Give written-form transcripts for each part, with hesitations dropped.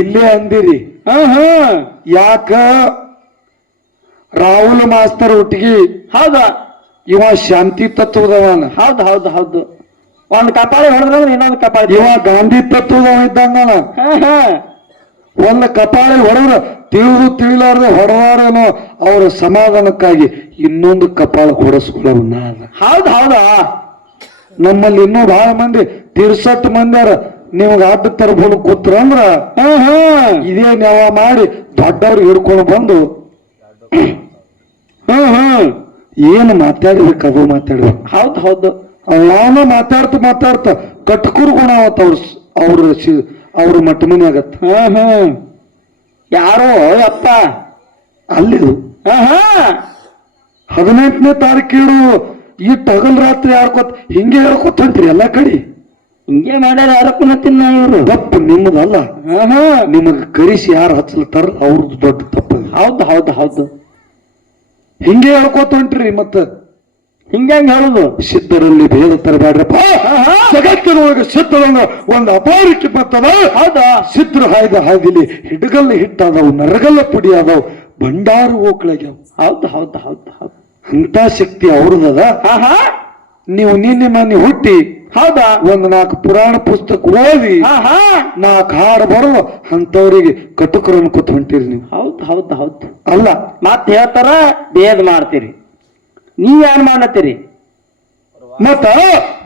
ಇಲ್ಲೇ ಅಂದಿರಿ. ಯಾಕ ರಾಹುಲ್ ಮಾಸ್ತರ್ ಒಟ್ಟಿಗೆ ಹೌದಾ ಇವ ಶಾಂತಿ ತತ್ವದವನ. ಹೌದು ಹೌದು ಹೌದು. ಒಂದ್ ಕಪಾಳಿ ಹೊಡೆದ್ರೆ ಇನ್ನೊಂದು ಕಪಾಳಿ. ಇವ ಗಾಂಧಿ ತತ್ವದವ ಇದ್ದಂಗನ. ಒಂದು ಕಪಾಳಿ ಹೊಡೆದ್ರ ತಿಳಿಲಾರ್ದೆ ಹೊಡೆದಾರೇನೋ ಅವರ ಸಮಾಧಾನಕ್ಕಾಗಿ ಇನ್ನೊಂದು ಕಪಾಳ ಹೊಡೆಸ್ಕೊಳ್ಳೋಣ. ಹೌದು ಹೌದಾ. ನಮ್ಮಲ್ಲಿ ಇನ್ನೂ ಬಹಳ ಮಂದಿ 63 ಮಂದಿಯಾರ. ನಿಮ್ಗೆ ಅಡ್ಡ ತರಬಹುದು ಕೂತ್ರಂದ್ರ ಇದೇ ನ್ಯಾವ ಮಾಡಿ ದೊಡ್ಡವ್ರಿಗೆ ಹಿಡ್ಕೊಂಡು ಬಂದು ಏನು ಮಾತಾಡ್ಬೇಕು ಅದು ಮಾತಾಡ್ಬೇಕು. ಹೌದು ಹೌದು. ನಾನು ಮಾತಾಡ್ತಾ ಕಟ್ಕೂರ್ ಗುಣ ಅವತ್ ಅವ್ರ ಮಟ್ಟ ಮನೆ ಆಗತ್ತ. ಯಾರೋ ಅಪ್ಪ ಅಲ್ಲಿ 18ನೇ ತಾರೀಕಿಡು ಈ ತಗಲ್ ರಾತ್ರಿ ಆಡ್ಕೊತ ಹಿಂಗೆ ಹೇಳ್ಕೊತ ಹೊಂಟ್ರಿ ಎಲ್ಲಾ ಕಡೆ. ಹಿಂಗೆ ಮಾಡ್ಯಾರ ಯಾರಪ್ಪನ ತಿನ್ನ ಇವರು. ತಪ್ಪು ನಿಮ್ಮದಲ್ಲ. ನಿಮಗ್ ಕರಿಸಿ ಯಾರು ಹಚ್ಚಲ್ತಾರ ಅವ್ರದ್ದು ದೊಡ್ಡ ತಪ್ಪು. ಹೌದು ಹೌದು ಹೌದು. ಹಿಂಗೆ ಹೇಳ್ಕೊತ ಹೊಂಟ್ರಿ. ಮತ್ತ ಹಿಂಗೆ ಹೇಳುದು ಸಿದ್ಧರಲ್ಲಿ ಭೇದ ತರಬೇಡ್ರಪ್ಪ. ಜಗತ್ತಿನೊಳಗೆ ಸಿದ್ಧರಂಗ ಒಂದು ಅಪಾರಕ್ಕೆ ಬರ್ತದ. ಹೌದಾ. ಸಿದ್ಧರು ಹಾಯ್ದ ಹಾದಿಲಿ ಹಿಡಗಲ್ಲ ಹಿಟ್ಟಾದವು, ನರಗಲ್ಲ ಪುಡಿ ಆದವು, ಭಂಡಾರು ಓಕ್ಳಾಗ್ಯಾವ. ಹೌದು ಹೌದು ಹೌದು ಹೌದು. ಅಂತ ಶಕ್ತಿ ಅವ್ರದದ. ನೀವು ನಿನ್ನೆ ಮನೆ ಹುಟ್ಟಿ ಹೌದಾ 4 ಪುರಾಣ ಪುಸ್ತಕ ಓದಿ 4 ಹಾಡು ಬರುವ ಅಂತವ್ರಿಗೆ ಕಟುಕರನ್ನು ಕೂತ್ ಹೊಂಟಿರಿ ನೀವು. ಹೌದು ಹೌದು ಹೌದು. ಅಲ್ಲ ಮತ್ ಹೇಳ್ತಾರ ಭೇದ ಮಾಡ್ತೀರಿ. ನೀವ್ ಏನ್ ಮಾಡತ್ತೀರಿ? ಮತ್ತ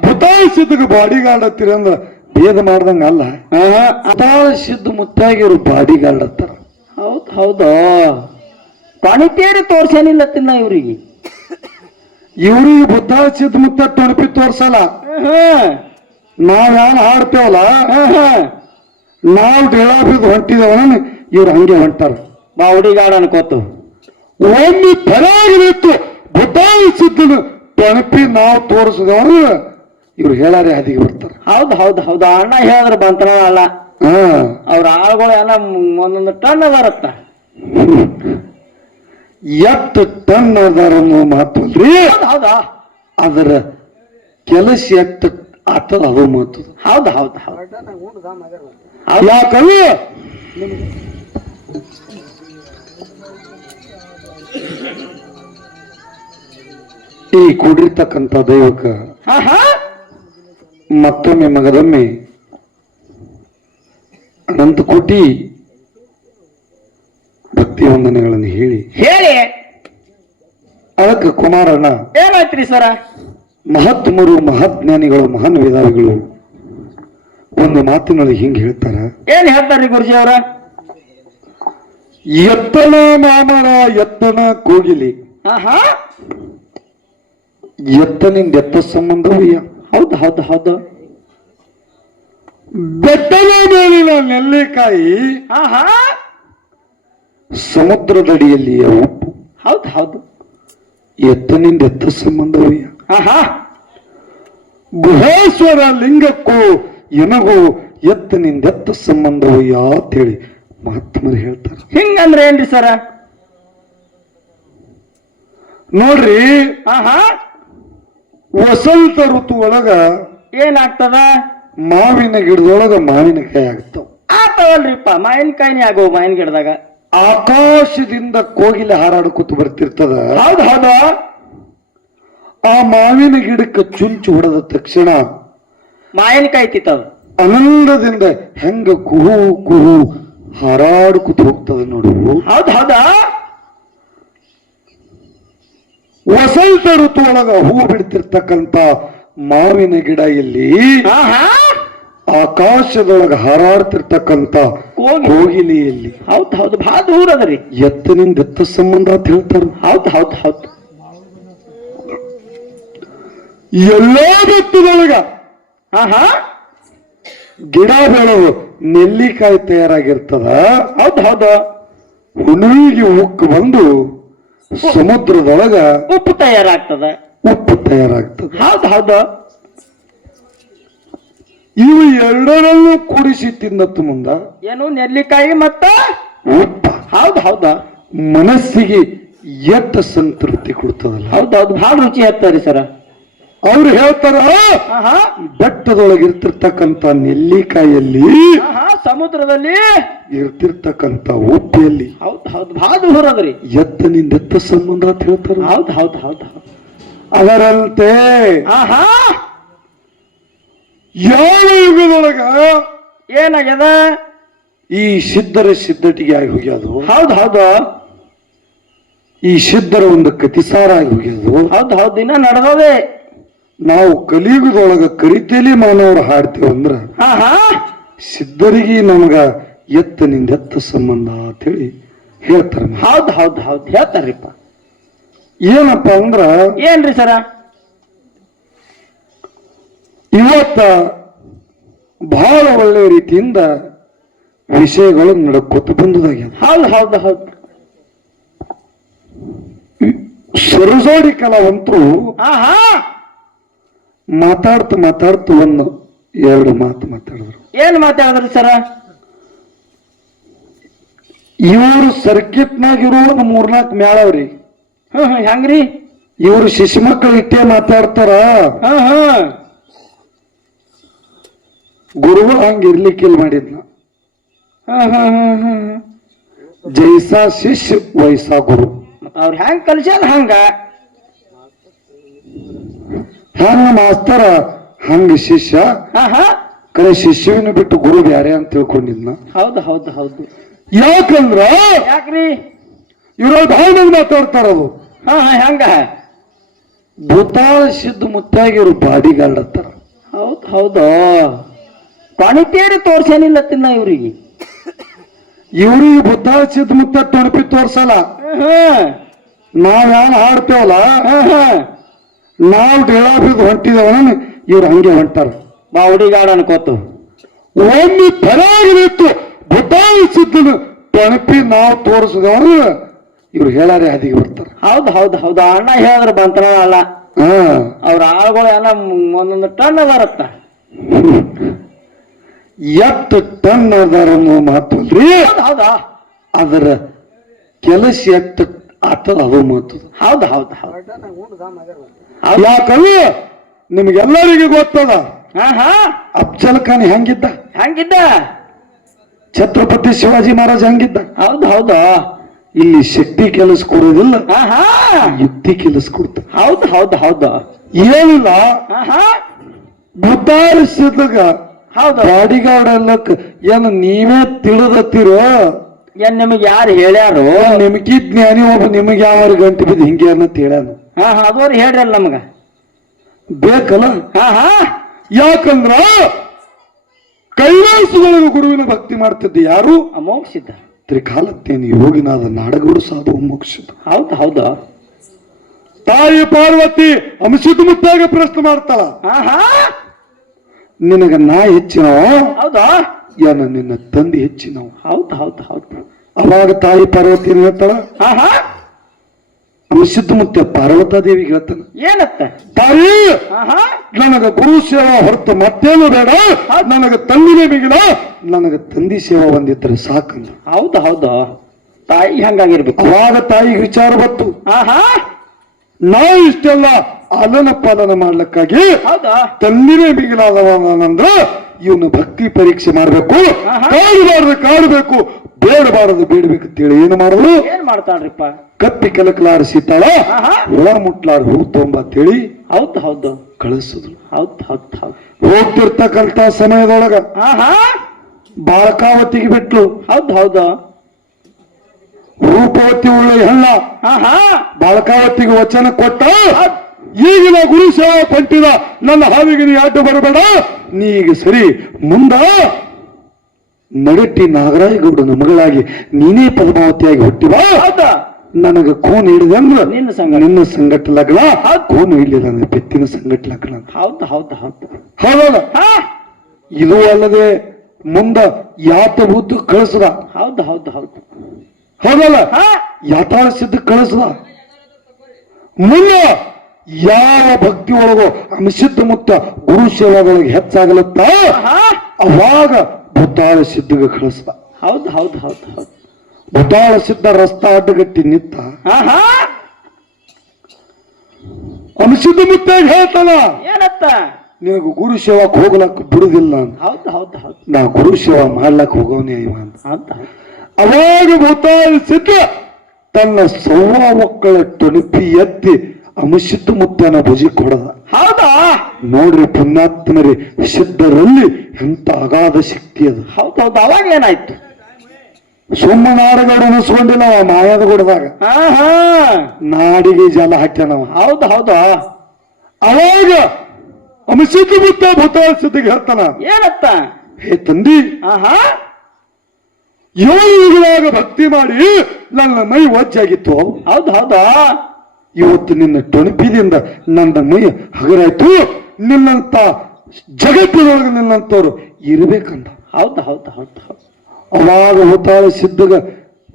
ಭೂತಾಳ ಸಿದ್ಧಗೆ ಬಾಡಿಗಾರ್ಡ್ ಹತ್ತೀರಿ ಅಂದ್ರ ಭೇದ ಮಾಡ್ದಂಗ ಅಲ್ಲ. ಭೂತಾಳ ಸಿದ್ಧ ಮುತ್ತಾಗಿರು ಬಾಡಿಗಾರ್ಡ್ ಹತ್ತಾರ. ಹೌದು ಹೌದು. ಪಾಣಿತೇರಿ ತೋರ್ಸೇನಿಲ್ಲ ತಿನ್ನ ಇವ್ರಿಗೆ. ಇವ್ರಿಗೆ ಭೂತಾಳ ಸಿದ್ಧ ಮುತ್ತ ತೊಣಪಿ ತೋರ್ಸಲ್ಲ. ನಾವ್ ಯಾರು ಹಾಡ್ತೇವಲ್ಲ ನಾವು ಡೇಳಾ ಬಿದ್ದು ಹೊಂಟಿದವನ ಇವ್ರು ಹಂಗೆ ಹೊಂಟಾರ. ಬಾವುಡಿಗಾಡ ಅನ್ಕೋತು ಒಮ್ಮೆ ಫಲಾಗಿತ್ತು ಭೂತಾಳ ಸಿದ್ಧನ ತೊಣಪಿ ನಾವು ತೋರಿಸಿದವನು ಇವ್ರು ಹೇಳಾರೆ ಹಾದಿಗೆ ಬರ್ತಾರ. ಹೌದು ಹೌದು ಹೌದು. ಅಣ್ಣ ಹೇಳಿದ್ರ ಬಂತನ ಅಲ್ಲ. ಅವ್ರ ಆಳುಗಳು ಎಲ್ಲ ಒಂದೊಂದು ಟನ್ ಅದಾರತ್ತ. ಎಷ್ಟು ಟನ್ ಅದಾರ ಅನ್ನೋ ಮಾತಲ್ರಿ. ಹೌದಾ. ಅದರ ಕೆಲಸ ಎಷ್ಟು ಆತದ ಅದು ಮಾತು. ಹೌದು ಹೌದು ಹೌದು. ಯಾಕಂದ್ರೆ ಈ ಕೂಡಿರ್ತಕ್ಕಂಥ ದೈವಕ್ಕ ಮತ್ತೊಮ್ಮೆ ಮಗದೊಮ್ಮೆ ಅನಂತ ಕೋಟಿ ಭಕ್ತಿ ವಂದನೆಗಳನ್ನು ಹೇಳಿ ಅದಕ್ಕೆ ಕುಮಾರಣ್ಣ ಏನಾಯ್ತ್ರಿ ಸರ? ಮಹಾತ್ಮರು, ಮಹಾಜ್ಞಾನಿಗಳು, ಮಹಾನ್ ವೇದಾವಿಗಳು ಒಂದು ಮಾತಿನಲ್ಲಿ ಹಿಂಗೆ ಹೇಳ್ತಾರ. ಏನ್ ಹೇಳ್ತಾರ್ರಿ ಗುರುಜಿ ಅವರ? ಎತ್ತನ ಮಾಮರ ಎತ್ತನ ಕೋಗಿಲಿ, ಎತ್ತನಿಂದ ಎತ್ತ ಸಂಬಂಧವೂ. ಹೌದು ಹೌದು ಹೌದು. ಬೆಟ್ಟದ ಮೇಲಿನ ನೆಲ್ಲಿಕಾಯಿ, ಸಮುದ್ರದಡಿಯಲ್ಲಿಯ ಉಪ್ಪು. ಹೌದು ಹೌದು. ಎತ್ತನಿಂದ ಎತ್ತ ಸಂಬಂಧವೂ. ಗುಹೇಶ್ವರ ಲಿಂಗಕ್ಕೂ ಎನಗೂ ಎತ್ತನಿಂದ ಎತ್ತ ಸಂಬಂಧವೂ ಅಂತ ಹೇಳಿ ಮಹಾತ್ಮರು ಹೇಳ್ತಾರೆ. ಹಿಂಗಂದ್ರೆ ಏನ್ರಿ ಸರ? ನೋಡ್ರಿ, ವಸಂತ ಋತು ಒಳಗ ಏನಾಗ್ತದ? ಮಾವಿನ ಗಿಡದೊಳಗ ಮಾವಿನಕಾಯಿ ಆಗ್ತಾವ. ಆತವಲ್ರಿಪ್ಪ, ಮಾವಿನಕಾಯಿನೇ ಆಗೋ ಮಾವಿನ ಗಿಡದಾಗ. ಆಕಾಶದಿಂದ ಕೋಗಿಲೆ ಹಾರಾಡ್ಕೊತ ಬರ್ತಿರ್ತದ. ಹೌದು ಹೌದು. ಆ ಮಾವಿನ ಗಿಡಕ್ಕೆ ಚುಂಚು ಹೊಡೆದ ತಕ್ಷಣ ಮಾವಿನಕಾಯಿ ತಿತ್ತದ. ಆನಂದದಿಂದ ಹೆಂಗ ಕುಹು ಕುಹು ಹಾರಾಡ್ಕೊತ ಹೋಗ್ತದ ನೋಡು. ಹೌದು ಹೌದಾ. ವಸಂತ ಋತು ಒಳಗ ಹೂ ಬಿಡ್ತಿರ್ತಕ್ಕಂತ ಮಾವಿನ ಗಿಡ ಇಲ್ಲಿ ಆಕಾಶದೊಳಗ ಹಾರಾಡ್ತಿರ್ತಕ್ಕಂತ ಕೋಗಿಲೆಯಲ್ಲಿ. ಹೌದು ಹೌದು. ಬಹಳ ದೂರ ಅದರಿ. ಎತ್ತನಿಂದ ಎತ್ತ ಸಂಬಂಧ ಅಂತ ಹೇಳ್ತಾರ. ಹೌದು ಹೌದು ಹೌದು. ಎಲ್ಲಾ ಬೆಟ್ಟದೊಳಗ ಗಿಡ ಬೆಳೆದು ನೆಲ್ಲಿಕಾಯಿ ತಯಾರಾಗಿರ್ತದ. ಹೌದು ಹೌದು. ಹುಣ್ಣಿಗೆ ಉಕ್ಕು ಬಂದು ಸಮುದ್ರದೊಳಗ ಉಪ್ಪು ತಯಾರಾಗ್ತದ. ಉಪ್ಪು ತಯಾರಾಗ್ತದೆ. ಹೌದು ಹೌದು. ಇವು ಎರಡರಲ್ಲೂ ಕೂಡಿಸಿ ತಿನ್ನತ್ತು ಮುಂದ ಏನು? ನೆಲ್ಲಿಕಾಯಿ ಮತ್ತ ಉಪ್ಪ. ಹೌದು ಹೌದು. ಮನಸ್ಸಿಗೆ ಎತ್ತ ಸಂತೃಪ್ತಿ ಕೊಡ್ತದಲ್ಲ. ಹೌದು ಹೌದು. ಬಹಳ ರುಚಿ ಹತ್ತರಿ ಸರ. ಅವ್ರು ಹೇಳ್ತಾರ ಆಹಾ ಬೆಟ್ಟದೊಳಗೆ ಇರ್ತಿರ್ತಕ್ಕಂಥ ನೆಲ್ಲಿಕಾಯಲ್ಲಿ ಸಮುದ್ರದಲ್ಲಿ ಇರ್ತಿರ್ತಕ್ಕಂಥ ಉಪ್ಪಿಯಲ್ಲಿ ಹೌದ್ ಹೌದು ಭಾಳ ದೂರ ಅದ್ರಿ. ಎತ್ತನಿಂದ ಎತ್ತ ಸಂಬಂಧ ಅಂತ ಹೇಳ್ತಾರ. ಹೌದ್ ಹೌದ್ ಹೌದ್ ಹೌದ್ ಅದರಂತೆ ಆಹಾ ಯಾವ ಯುಗದೊಳಗ ಏನಾಗ್ಯದ ಈ ಸಿದ್ಧರ ಸಿದ್ಧಟಿಗೆ ಆಗಿ ಹೋಗ್ಯದು, ಹೌದ್ ಹೌದು ಈ ಸಿದ್ಧರ ಒಂದು ಕತಿಸಾರ ಆಗಿ ಹೋಗ್ಯದು. ಹೌದ್ ಹೌದ್ ದಿನ ನಡೆದದೆ. ನಾವು ಕಲಿಯುಗದೊಳಗ ಕರಿತೇಲಿ ಮಾನವರು ಹಾಡ್ತೇವ ಅಂದ್ರ ಆಹಾ ಸಿದ್ಧರಿಗೆ ನಮಗ ಎತ್ತನಿಂದ ಎತ್ತ ಸಂಬಂಧ ಅಂತ ಹೇಳಿ ಹೇಳ್ತಾರ. ಹೌದ್ ಹೌದ್ ಹೌದ್ ಹೇಳ್ತಾರ್ರಿಪ್ಪ. ಏನಪ್ಪ ಅಂದ್ರ ಏನ್ರಿ ಸರ ಇವತ್ತ ಬಹಳ ಒಳ್ಳೆ ರೀತಿಯಿಂದ ವಿಷಯಗಳು ನಡ್ಕೋತ ಬಂದುದಾಗ್ಯದ. ಹೌದ್ ಹೌದ್ ಹೌದ್ ಸರಜೋಡಿ ಕಲಾವಂತರು ಆಹಾ ಮಾತಾಡ್ತ ಒಂದು ಎರಡು ಮಾತು ಮಾತಾಡಿದ್ರು. ಏನ್ ಮಾತಾಡಿದ್ರಿ ಸರ? ಇವರು ಸರ್ಕಿಟ್ನಾಗಿರುವ ಮೂರ್ನಾಲ್ಕು ಮ್ಯಾಳವ್ರಿ. ಹೆಂಗ್ರಿ? ಇವರು ಶಿಶು ಮಕ್ಕಳು ಇಟ್ಟೇ ಮಾತಾಡ್ತಾರ. ಗುರುಗಳು ಹಂಗ ಇರ್ಲಿಕ್ಕಿಲ್ಲ ಮಾಡಿದ್ನ. ಜೈಸಾ ಶಿಷ್ಯ ವೈಸಾ ಗುರು. ಅವ್ರ ಹೆಂಗ್ ಕಲ್ಸ್ಯಾರ ಹಂಗ ಹಂಗ ಮಾಸ್ತರ ಹಂಗ ಶಿಷ್ಯ. ಕರೆ ಶಿಷ್ಯವಿನ ಬಿಟ್ಟು ಗುರು ಬ್ಯಾರೆ ಅಂತ ತಿಳ್ಕೊಂಡಿದ್ನ. ಹೌದು ಹೌದು ಹೌದು. ಯಾಕಂದ್ರ ಯಾಕ್ರಿ ಇವ್ರ ಬಹಳ ಮಂದಿ ಮಾತಾಡ್ತಾರ. ಅದು ಹೆಂಗ ಭೂತಾಳ ಸಿದ್ಧ ಮುತ್ತಾಗಿ ಇವ್ರು ಬಾಡಿ ಗಾರ್ಡ್ ಹತ್ತಾರ. ಹೌದ್ ಹೌದು ಕ್ವಾಣಿಟೇರಿ ತೋರ್ಸೇನಿಲ್ಲ ತಿನ್ನ ಇವ್ರಿಗೆ. ಇವ್ರಿಗೆ ಭೂತಾಳ ಸಿದ್ಧ ಮುತ್ತ ತೊಡಪಿ ತೋರ್ಸಲ್ಲ. ನಾವ್ ಯಾರು ಹಾಡ್ತೇವಲ್ಲ ನಾವು ಡೇಳಾ ಬಿದ್ದು ಹೊಂಟಿದವನ ಇವ್ರು ಹಂಗೆ ಹೊಂಟಾರ. ಬಾ ಹುಡಿಗಾಡ ಅನ್ಕೋತು ಒಮ್ಮೆ ಪರಾಗಿತ್ತು ಭೂತಾಳ ಸಿದ್ಧನ ತೊಣಪಿ ನಾವು ತೋರಿಸಿದವನು ಇವ್ರು ಹೇಳಾರೆ ಹಾದಿಗೆ ಬರ್ತಾರ. ಹೌದ್ ಹೌದ್ ಹೌದು ಅಣ್ಣ ಹೇಳಿದ್ರ ಬಂತನ ಅಲ್ಲ. ಅವ್ರ ಆಳುಗಳು ಎಲ್ಲ ಒಂದೊಂದು ಟನ್ ಅದಾರತ್ತ. ಎಷ್ಟು ಟನ್ ಅದಾರ ಅನ್ನೋ ಮಾತು ಅಲ್ರಿ. ಹೌದಾ ಅದರ ಕೆಲಸ ಎಷ್ಟು ಆತದ ಅದು ಮಾತು. ಹೌದ್ ಹೌದ್ ಹೌದು. ಯಾಕಂದ್ರೆ ನಿಮ್ಗೆಲ್ಲರಿಗೂ ಗೊತ್ತದ ಹಾ ಅಫ್ಜಲ್ ಖಾನ್ ಹೆಂಗಿದ್ದ, ಹಂಗಿದ್ದ ಛತ್ರಪತಿ ಶಿವಾಜಿ ಮಹಾರಾಜ್ ಹೆಂಗಿದ್ದ. ಹೌದು ಹೌದು. ಇಲ್ಲಿ ಶಕ್ತಿ ಕೆಲಸ ಕೊಡೋದಿಲ್ಲ, ಹಾ ಯುಕ್ತಿ ಕೆಲಸ ಕೊಡ್ತ. ಹೌದು ಹೌದು ಹೌದು. ಏನಿಲ್ಲ ಹಾ ಮುದ್ದಾರಿಸಿದಾಗ ಹೌದು ಬಾಡಿಗಾರ್ಡ್ ಅಲ್ಲಕ್ ಏನ್ ನೀವೇ ತಿಳಿದತ್ತಿರೋ ಏನ್ ನಿಮಗೆ ಯಾರು ಹೇಳ್ಯಾರು? ನಿಮ್ಗಿ ಜ್ಞಾನಿ ಒಬ್ಬ ನಿಮಗೆ ಯಾವ ಗಂಟೆ ಬಿದ್ದು ಹಿಂಗೆ ಅನ್ನತ್ ಹೇಳ್ಯಾನ. ಹಾ ಅದವ್ರು ಹೇಳ್ರಲ್ಲ ನಮಗ ಬೇಕಲ್ಲ. ಹಾ ಯಾಕಂದ್ರ ಕೈಲಾಸದೊಳಗೆ ಗುರುವಿನ ಭಕ್ತಿ ಮಾಡ್ತಿದ್ದೆ ಯಾರು? ಮೋಕ್ಷಿದ್ದ ತ್ರಿಕಾಲತ್ತೇನು ಯೋಗಿನಾದ ನಾಡಗೌಡ ಸಾಧು ಮೋಕ್ಷಿದ್ದ. ಹೌದು ಹೌದು. ತಾಯಿ ಪಾರ್ವತಿ ಅಂಶದ ಮುತ್ತಾಗ ಪ್ರಶ್ನೆ ಮಾಡ್ತಾಳ, ನಿನಗ ನಾ ಹೆಚ್ಚಿನವ ಹೌದಾ ಏನ ನಿನ್ನ ತಂದೆ ಹೆಚ್ಚಿನವ? ಹೌದು ಹೌದು ಹೌದು. ಅವಾಗ ತಾಯಿ ಪಾರ್ವತಿ ಏನ್ ಹೇಳ್ತಾಳ? ಅಂಶದ ಮುತ್ತ ಪಾರ್ವತಾದೇವಿಗೆ ಹೇಳ್ತಾನ, ಏನತ್ತ ತಾಯಿ ನನಗ ಗುರು ಸೇವಾ ಹೊರತು ಮತ್ತೇನು ಬೇಡ, ನನಗ ತಂದಿನೇ ಬಿಗಿನ, ನನಗ ತಂದಿ ಸೇವಾ ಒಂದಿದ್ರೆ ಸಾಕಂದ. ಹೌದು ಹೌದು. ತಾಯಿ ಹಂಗಾಗಿರ್ಬೇಕು. ಅವಾಗ ತಾಯಿಗೆ ವಿಚಾರ ಬತ್ತು, ನಾವು ಇಷ್ಟೆಲ್ಲ ಅಲನ ಪಾಲನ ಮಾಡ್ಲಿಕ್ಕಾಗಿ ತಂದಿನೇ ಬಿಗಿಲಾದವನಂದ್ರ ಇವನು ಭಕ್ತಿ ಪರೀಕ್ಷೆ ಮಾಡ್ಬೇಕು, ಕಾಡಬೇಕು, ಬೇಡಬಾರದು ಬೇಡಬೇಕಂತೇಳಿ ಏನು ಮಾಡಿದ್ರು? ಏನ್ ಮಾಡ್ತಾಳ್ರಿಪ್ಪ? ಕಪ್ಪಿ ಕಲಕಲಾರ ಸೀತಾಳ ಒಳ ಮುಟ್ಲಾರ ಹೋಗ್ತಂಬ ಅಂತೇಳಿ ಹೌದು ಹೌದು ಕಳಿಸಿದ್ರು. ಹೌದು ಹೌದು ಹೌದು. ಹೋಗ್ತಿರ್ತಕ್ಕಂತ ಸಮಯದೊಳಗ ಬಾಳಕಾವತಿಗೆ ಬಿಟ್ಲು. ಹೌದು ಹೌದು. ರೂಪವತಿ ಉಳ್ಳ ಹೆಣ್ಣ ಬಾಳಕಾವತಿಗೆ ವಚನ ಕೊಟ್ಟ, ಈಗಿನ ಗುರು ಸೇವಾ ಪಂಟಿದ ನನ್ನ ಹಾವಿಗೆ ನೀ ಅಡ್ಡು ಬರಬೇಡ, ನೀ ಈಗ ಸರಿ ಮುಂದ ನಗಟ್ಟಿ ನಾಗರಾಜಗೌಡನ ಮಗಳಾಗಿ ನೀನೇ ಪದ್ಮಾವತಿಯಾಗಿ ಹುಟ್ಟಿವ, ನನಗ ಕೋನ್ ಹಿಡಿದೆ ಅಂದ್ರ ನಿನ್ನ ಸಂಗಟ ಲಗ್ನ, ಕೋನು ಇಲ್ಲಿಲ್ಲ ನನ್ನ ಬೆತ್ತಿನ ಸಂಗಟ ಲಗ್ನ. ಹೌದು ಹೌದು ಹೌದು. ಹೌದಲ್ಲ? ಇದು ಅಲ್ಲದೆ ಮುಂದ ಯಾತ ಬುದ್ಧ ಕಳಿಸದ. ಹೌದು ಹೌದು ಹೌದು. ಹೌದಲ್ಲ? ಯಾತಾಳ ಸಿದ್ಧ ಕಳಿಸದ. ಮುನ್ನ ಯಾವ ಭಕ್ತಿ ಒಳಗೋ ಅಂಶಿದ್ಧ ಮುತ್ತ ಗುರು ಸೇವಾದೊಳಗೆ ಹೆಚ್ಚಾಗಲತ್ತ, ಅವಾಗ ಭೂತಾಳ ಸಿದ್ಧಗ ಕಳಿಸ್ದ. ಹೌದು ಹೌದು ಹೌದು ಹೌದು. ಭೂತಾಳ ಸಿದ್ಧ ರಸ್ತಾ ಅಡ್ಡಗಟ್ಟಿ ನಿಂತ, ಅಮಸಿದ್ದ ಮುತ್ತಾಗ ಹೇಳ್ತಾನ ಏನತ್ತ ನಿನಗ ಗುರು ಸೇವಾಕ್ ಹೋಗ್ಲಕ್ ಬಿಡುದಿಲ್ಲ ಅಂತ. ಹೌದು ಹೌದು ಹೌದು ನಾ ಗುರು ಸೇವಾ ಮಾಡ್ಲಕ್ ಹೋಗೋನೇ ಇವ ಅಂತ. ಹೌದು ಹೌದು ಅವಾಗ ಭೂತಾಳಿಸಿದ್ದ ತನ್ನ ಸವ್ವ ಮಕ್ಕಳ ಟೊಣಪಿ ಎತ್ತಿ ಅಮಸಿದ್ದ ಮುತ್ತನ ಭುಜಿ ಕೊಡದ. ಹೌದಾ ನೋಡ್ರಿ ಪುಣ್ಯಾತ್ಮರಿ ಸಿದ್ಧರಲ್ಲಿ ಎಂತ ಅಗಾಧ ಶಕ್ತಿ ಅದು. ಹೌದು ಹೌದು ಅವಾಗ ಏನಾಯ್ತು ಸುಮ್ಮ ನಾಡಗಡ ಅನಿಸ್ಕೊಂಡಿಲ್ಲ ಅವ ಮಾಯದ ಗುಡದಾಗ ಹಾ ಹಾ ನಾಡಿಗೆ ಜಲ ಹಾಕ್ಯಾನವ. ಹೌದು ಹೌದು ಅವಾಗ ಅಮಸಿದ್ದ ಮುತ್ತ ಭೂತಾಳಿಸಿದ್ದಿಗೆ ಹೇಳ್ತಾನ, ಏನತ್ತ ಹೇ ತಂದಿ, ಹಾ ಹಾ 7 ಯುಗದಾಗ ಭಕ್ತಿ ಮಾಡಿ ನನ್ನ ಮೈ ಒಜ್ಜಾಗಿತ್ತು. ಹೌದು ಹೌದು ಇವತ್ತು ನಿನ್ನ ಟೊಣಪಿದಿಂದ ನನ್ನ ಮೈ ಹಗರಾಯ್ತು. ನಿನ್ನಂತ ಜಗತ್ತಿನೊಳಗೆ ನಿನ್ನಂತವ್ರು ಇರ್ಬೇಕಂದ. ಹೌದು ಹೌದು ಹೌದು ಹೌದು ಅವಾಗ ಹುತಾಳ ಸಿದ್ಧಗ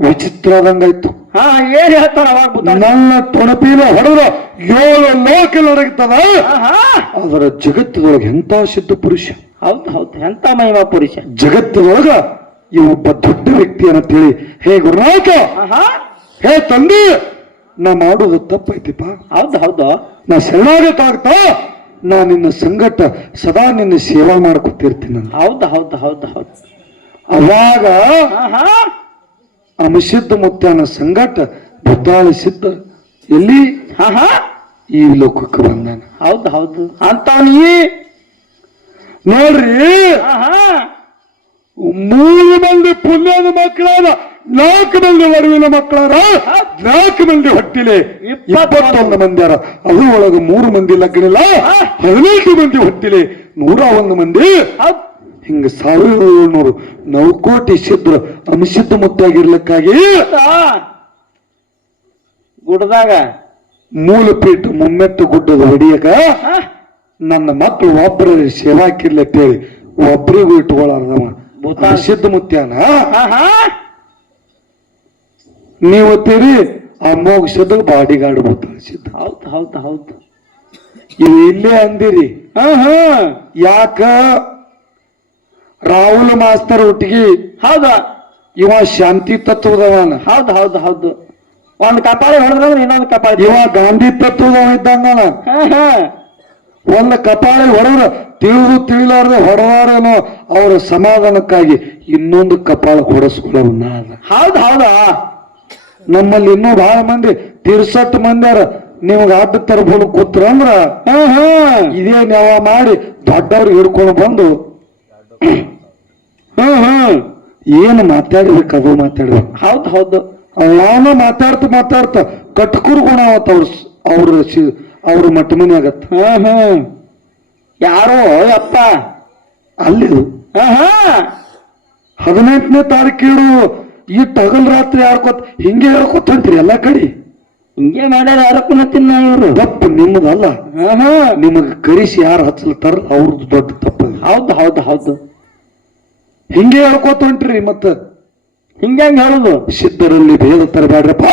ವಿಚಿತ್ರ ಆದಂಗಾಯ್ತು. ಹಾ ಏನ್ ಹೇಳ್ತಾನ ಅವಾಗ ಭೂತಾಳ ನನ್ನ ಟೊಣಪಿನ ಹೊಡೆದ 7 ಲೋಕ ನಡಗ್ತದ. ಹಾ ಅದರ ಜಗತ್ತಿನೊಳಗೆ ಎಂತ ಸಿದ್ಧ ಪುರುಷ, ಹೌದು ಹೌದು ಎಂತ ಮಹಿಮಾ ಪುರುಷ. ಜಗತ್ತಿನೊಳಗ ಇವೊಬ್ಬ ದೊಡ್ಡ ವ್ಯಕ್ತಿ ಅಂತೇಳಿ, ಹೇ ಗುರುನಾಥ, ಹಾ ಹೇ ತಂದೆ, ನಾ ಮಾಡುದು ತಪ್ಪೈತಿಪ್ಪ. ಹೌದು ಹೌದು ನಾ ಶರಣಾಗತ ಆಗ್ತಾ ನಾ ನಿನ್ನ ಸಂಗಟ ಸದಾ ನಿನ್ನ ಸೇವಾ ಮಾಡ್ಕೊತಿರ್ತೀನಿ. ಹೌದು ಹೌದು ಹೌದು ಹೌದು ಅವಾಗ ಹಾ ಹಾ ಅಮಸಿದ್ದ ಮುತ್ತನ ಸಂಗಟ ಭೂತಾಳಿಸಿದ್ದ ಎಲ್ಲಿ ಹಾ ಹಾ ಈ ಲೋಕಕ್ಕೆ ಬಂದಾನ. ಹೌದು ಹೌದು ಅಂತವನಿ ನೋಡ್ರಿ, ಹಾ ಹಾ 3 ಮಂದಿ ಪುಣ್ಯದ ಮಕ್ಕಳಾದ, 4 ಮಂದಿ ವರುವಿನ ಮಕ್ಕಳಾರ, 4 ಮಂದಿ ಹೊಟ್ಟಿಲೆ 21 ಮಂದಿಯಾರ. ಅದು ಒಳಗೆ 3 ಮಂದಿ ಲಗ್ನಿಲ್ಲ, 18 ಮಂದಿ ಹೊಟ್ಟಿಲೆ 101 ಮಂದಿ. ಹಿಂಗ 1700 ನೌಕೋಟಿ ಸಿದ್ರ ಅಮಸಿದ್ದ ಮುತ್ತಾಗಿರ್ಲಿಕ್ಕಾಗಿ ಗುಡ್ದಾಗ ಮೂಲಪೀಠ ಮುಮ್ಮೆಟ್ಟು ಗುಡ್ಡದ ಹೊಡಿಯಕ ನನ್ನ ಮಕ್ಕಳು ಒಬ್ಬರ ಸೇವಾಕಿರ್ಲತ್ತೇಳಿ ಒಬ್ಬರಿಗೂ ಇಟ್ಕೊಳ್ಳಾರ್ದವ ಸಿದ್ಧ ಮುತ್ಯಾನ. ನೀವು ತೀರಿ ಅಮ್ಮೋಗ ಸಿದ್ಧ ಬಾಡಿಗಾರ್ಡ್ ಭೂತಾಳ ಸಿದ್ಧ. ಹೌದು ಹೌದು ಹೌದು ಇವು ಇಲ್ಲೇ ಅಂದಿರಿ. ಯಾಕ ರಾಹುಲ್ ಮಾಸ್ತರ್ ಒಟ್ಟಿಗೆ ಹೌದು ಇವ ಶಾಂತಿ ತತ್ವದವನ. ಹೌದು ಹೌದು ಹೌದು ಒಂದ್ ಕಪಾಳಿ ಹೊಡೆದ್ರೆ ಇನ್ನೊಂದು ಕಪಾಳಿ. ಇವ ಗಾಂಧಿ ತತ್ವದವ ಇದ್ದಂಗನ. ಒಂದು ಕಪಾಳಿ ಹೊಡೆದ್ರ ತಿಳಿಲಾರ್ದೆ ಹೊಡೆದಾರೇನೋ ಅವರ ಸಮಾಧಾನಕ್ಕಾಗಿ ಇನ್ನೊಂದು ಕಪಾಳ ಹೊಡೆಸ್ಕೊಳ್ಳೋಣ. ಹೌದು ಹೌದಾ ನಮ್ಮಲ್ಲಿ ಇನ್ನೂ ಬಹಳ ಮಂದಿ 63 ಮಂದಿಯಾರ. ನಿಮ್ಗೆ ಅಡ್ಡ ತರಬಹುದು ಕೂತ್ರಂದ್ರ ಇದೇ ನ್ಯಾವ ಮಾಡಿ ದೊಡ್ಡವ್ರಿಗೆ ಹಿಡ್ಕೊಂಡು ಬಂದು ಏನು ಮಾತಾಡ್ಬೇಕು ಅದು ಮಾತಾಡ್ಬೇಕು. ಹೌದು ಹೌದು ನಾನು ಮಾತಾಡ್ತಾ ಕಟ್ಕೂರ್ ಗುಣ ಅವತ್ ಅವ್ರ ಮಟ್ಟ ಮನೆ ಆಗತ್ತ. ಯಾರೋ ಯಪ್ಪ ಅಲ್ಲಿ 18ನೇ ತಾರೀಕಿಡು ಈ ಹಗಲ್ ರಾತ್ರಿ ಆಡ್ಕೊತ ಹಿಂಗೆ ಹೇಳ್ಕೊತ ಹೊಂಟ್ರಿ ಎಲ್ಲಾ ಕಡೆ. ಹಿಂಗೆ ಮಾಡ್ಯಾರ ಯಾರಕ್ಕೂ ತಿನ್ನ ಇವರು. ತಪ್ಪು ನಿಮ್ಮದಲ್ಲ, ನಿಮಗ್ ಕರಿಸಿ ಯಾರು ಹಚ್ಚಲ್ತಾರ ಅವ್ರದ್ದು ದೊಡ್ಡ ತಪ್ಪ. ಹೌದು ಹೌದು ಹೌದು ಹಿಂಗೆ ಹೇಳ್ಕೊತ ಹೊಂಟ್ರಿ. ಮತ್ತ ಹಿಂಗೆ ಹೇಳುದು ಸಿದ್ಧರಲ್ಲಿ ಭೇದ ತರಬೇಡ್ರಪ್ಪ.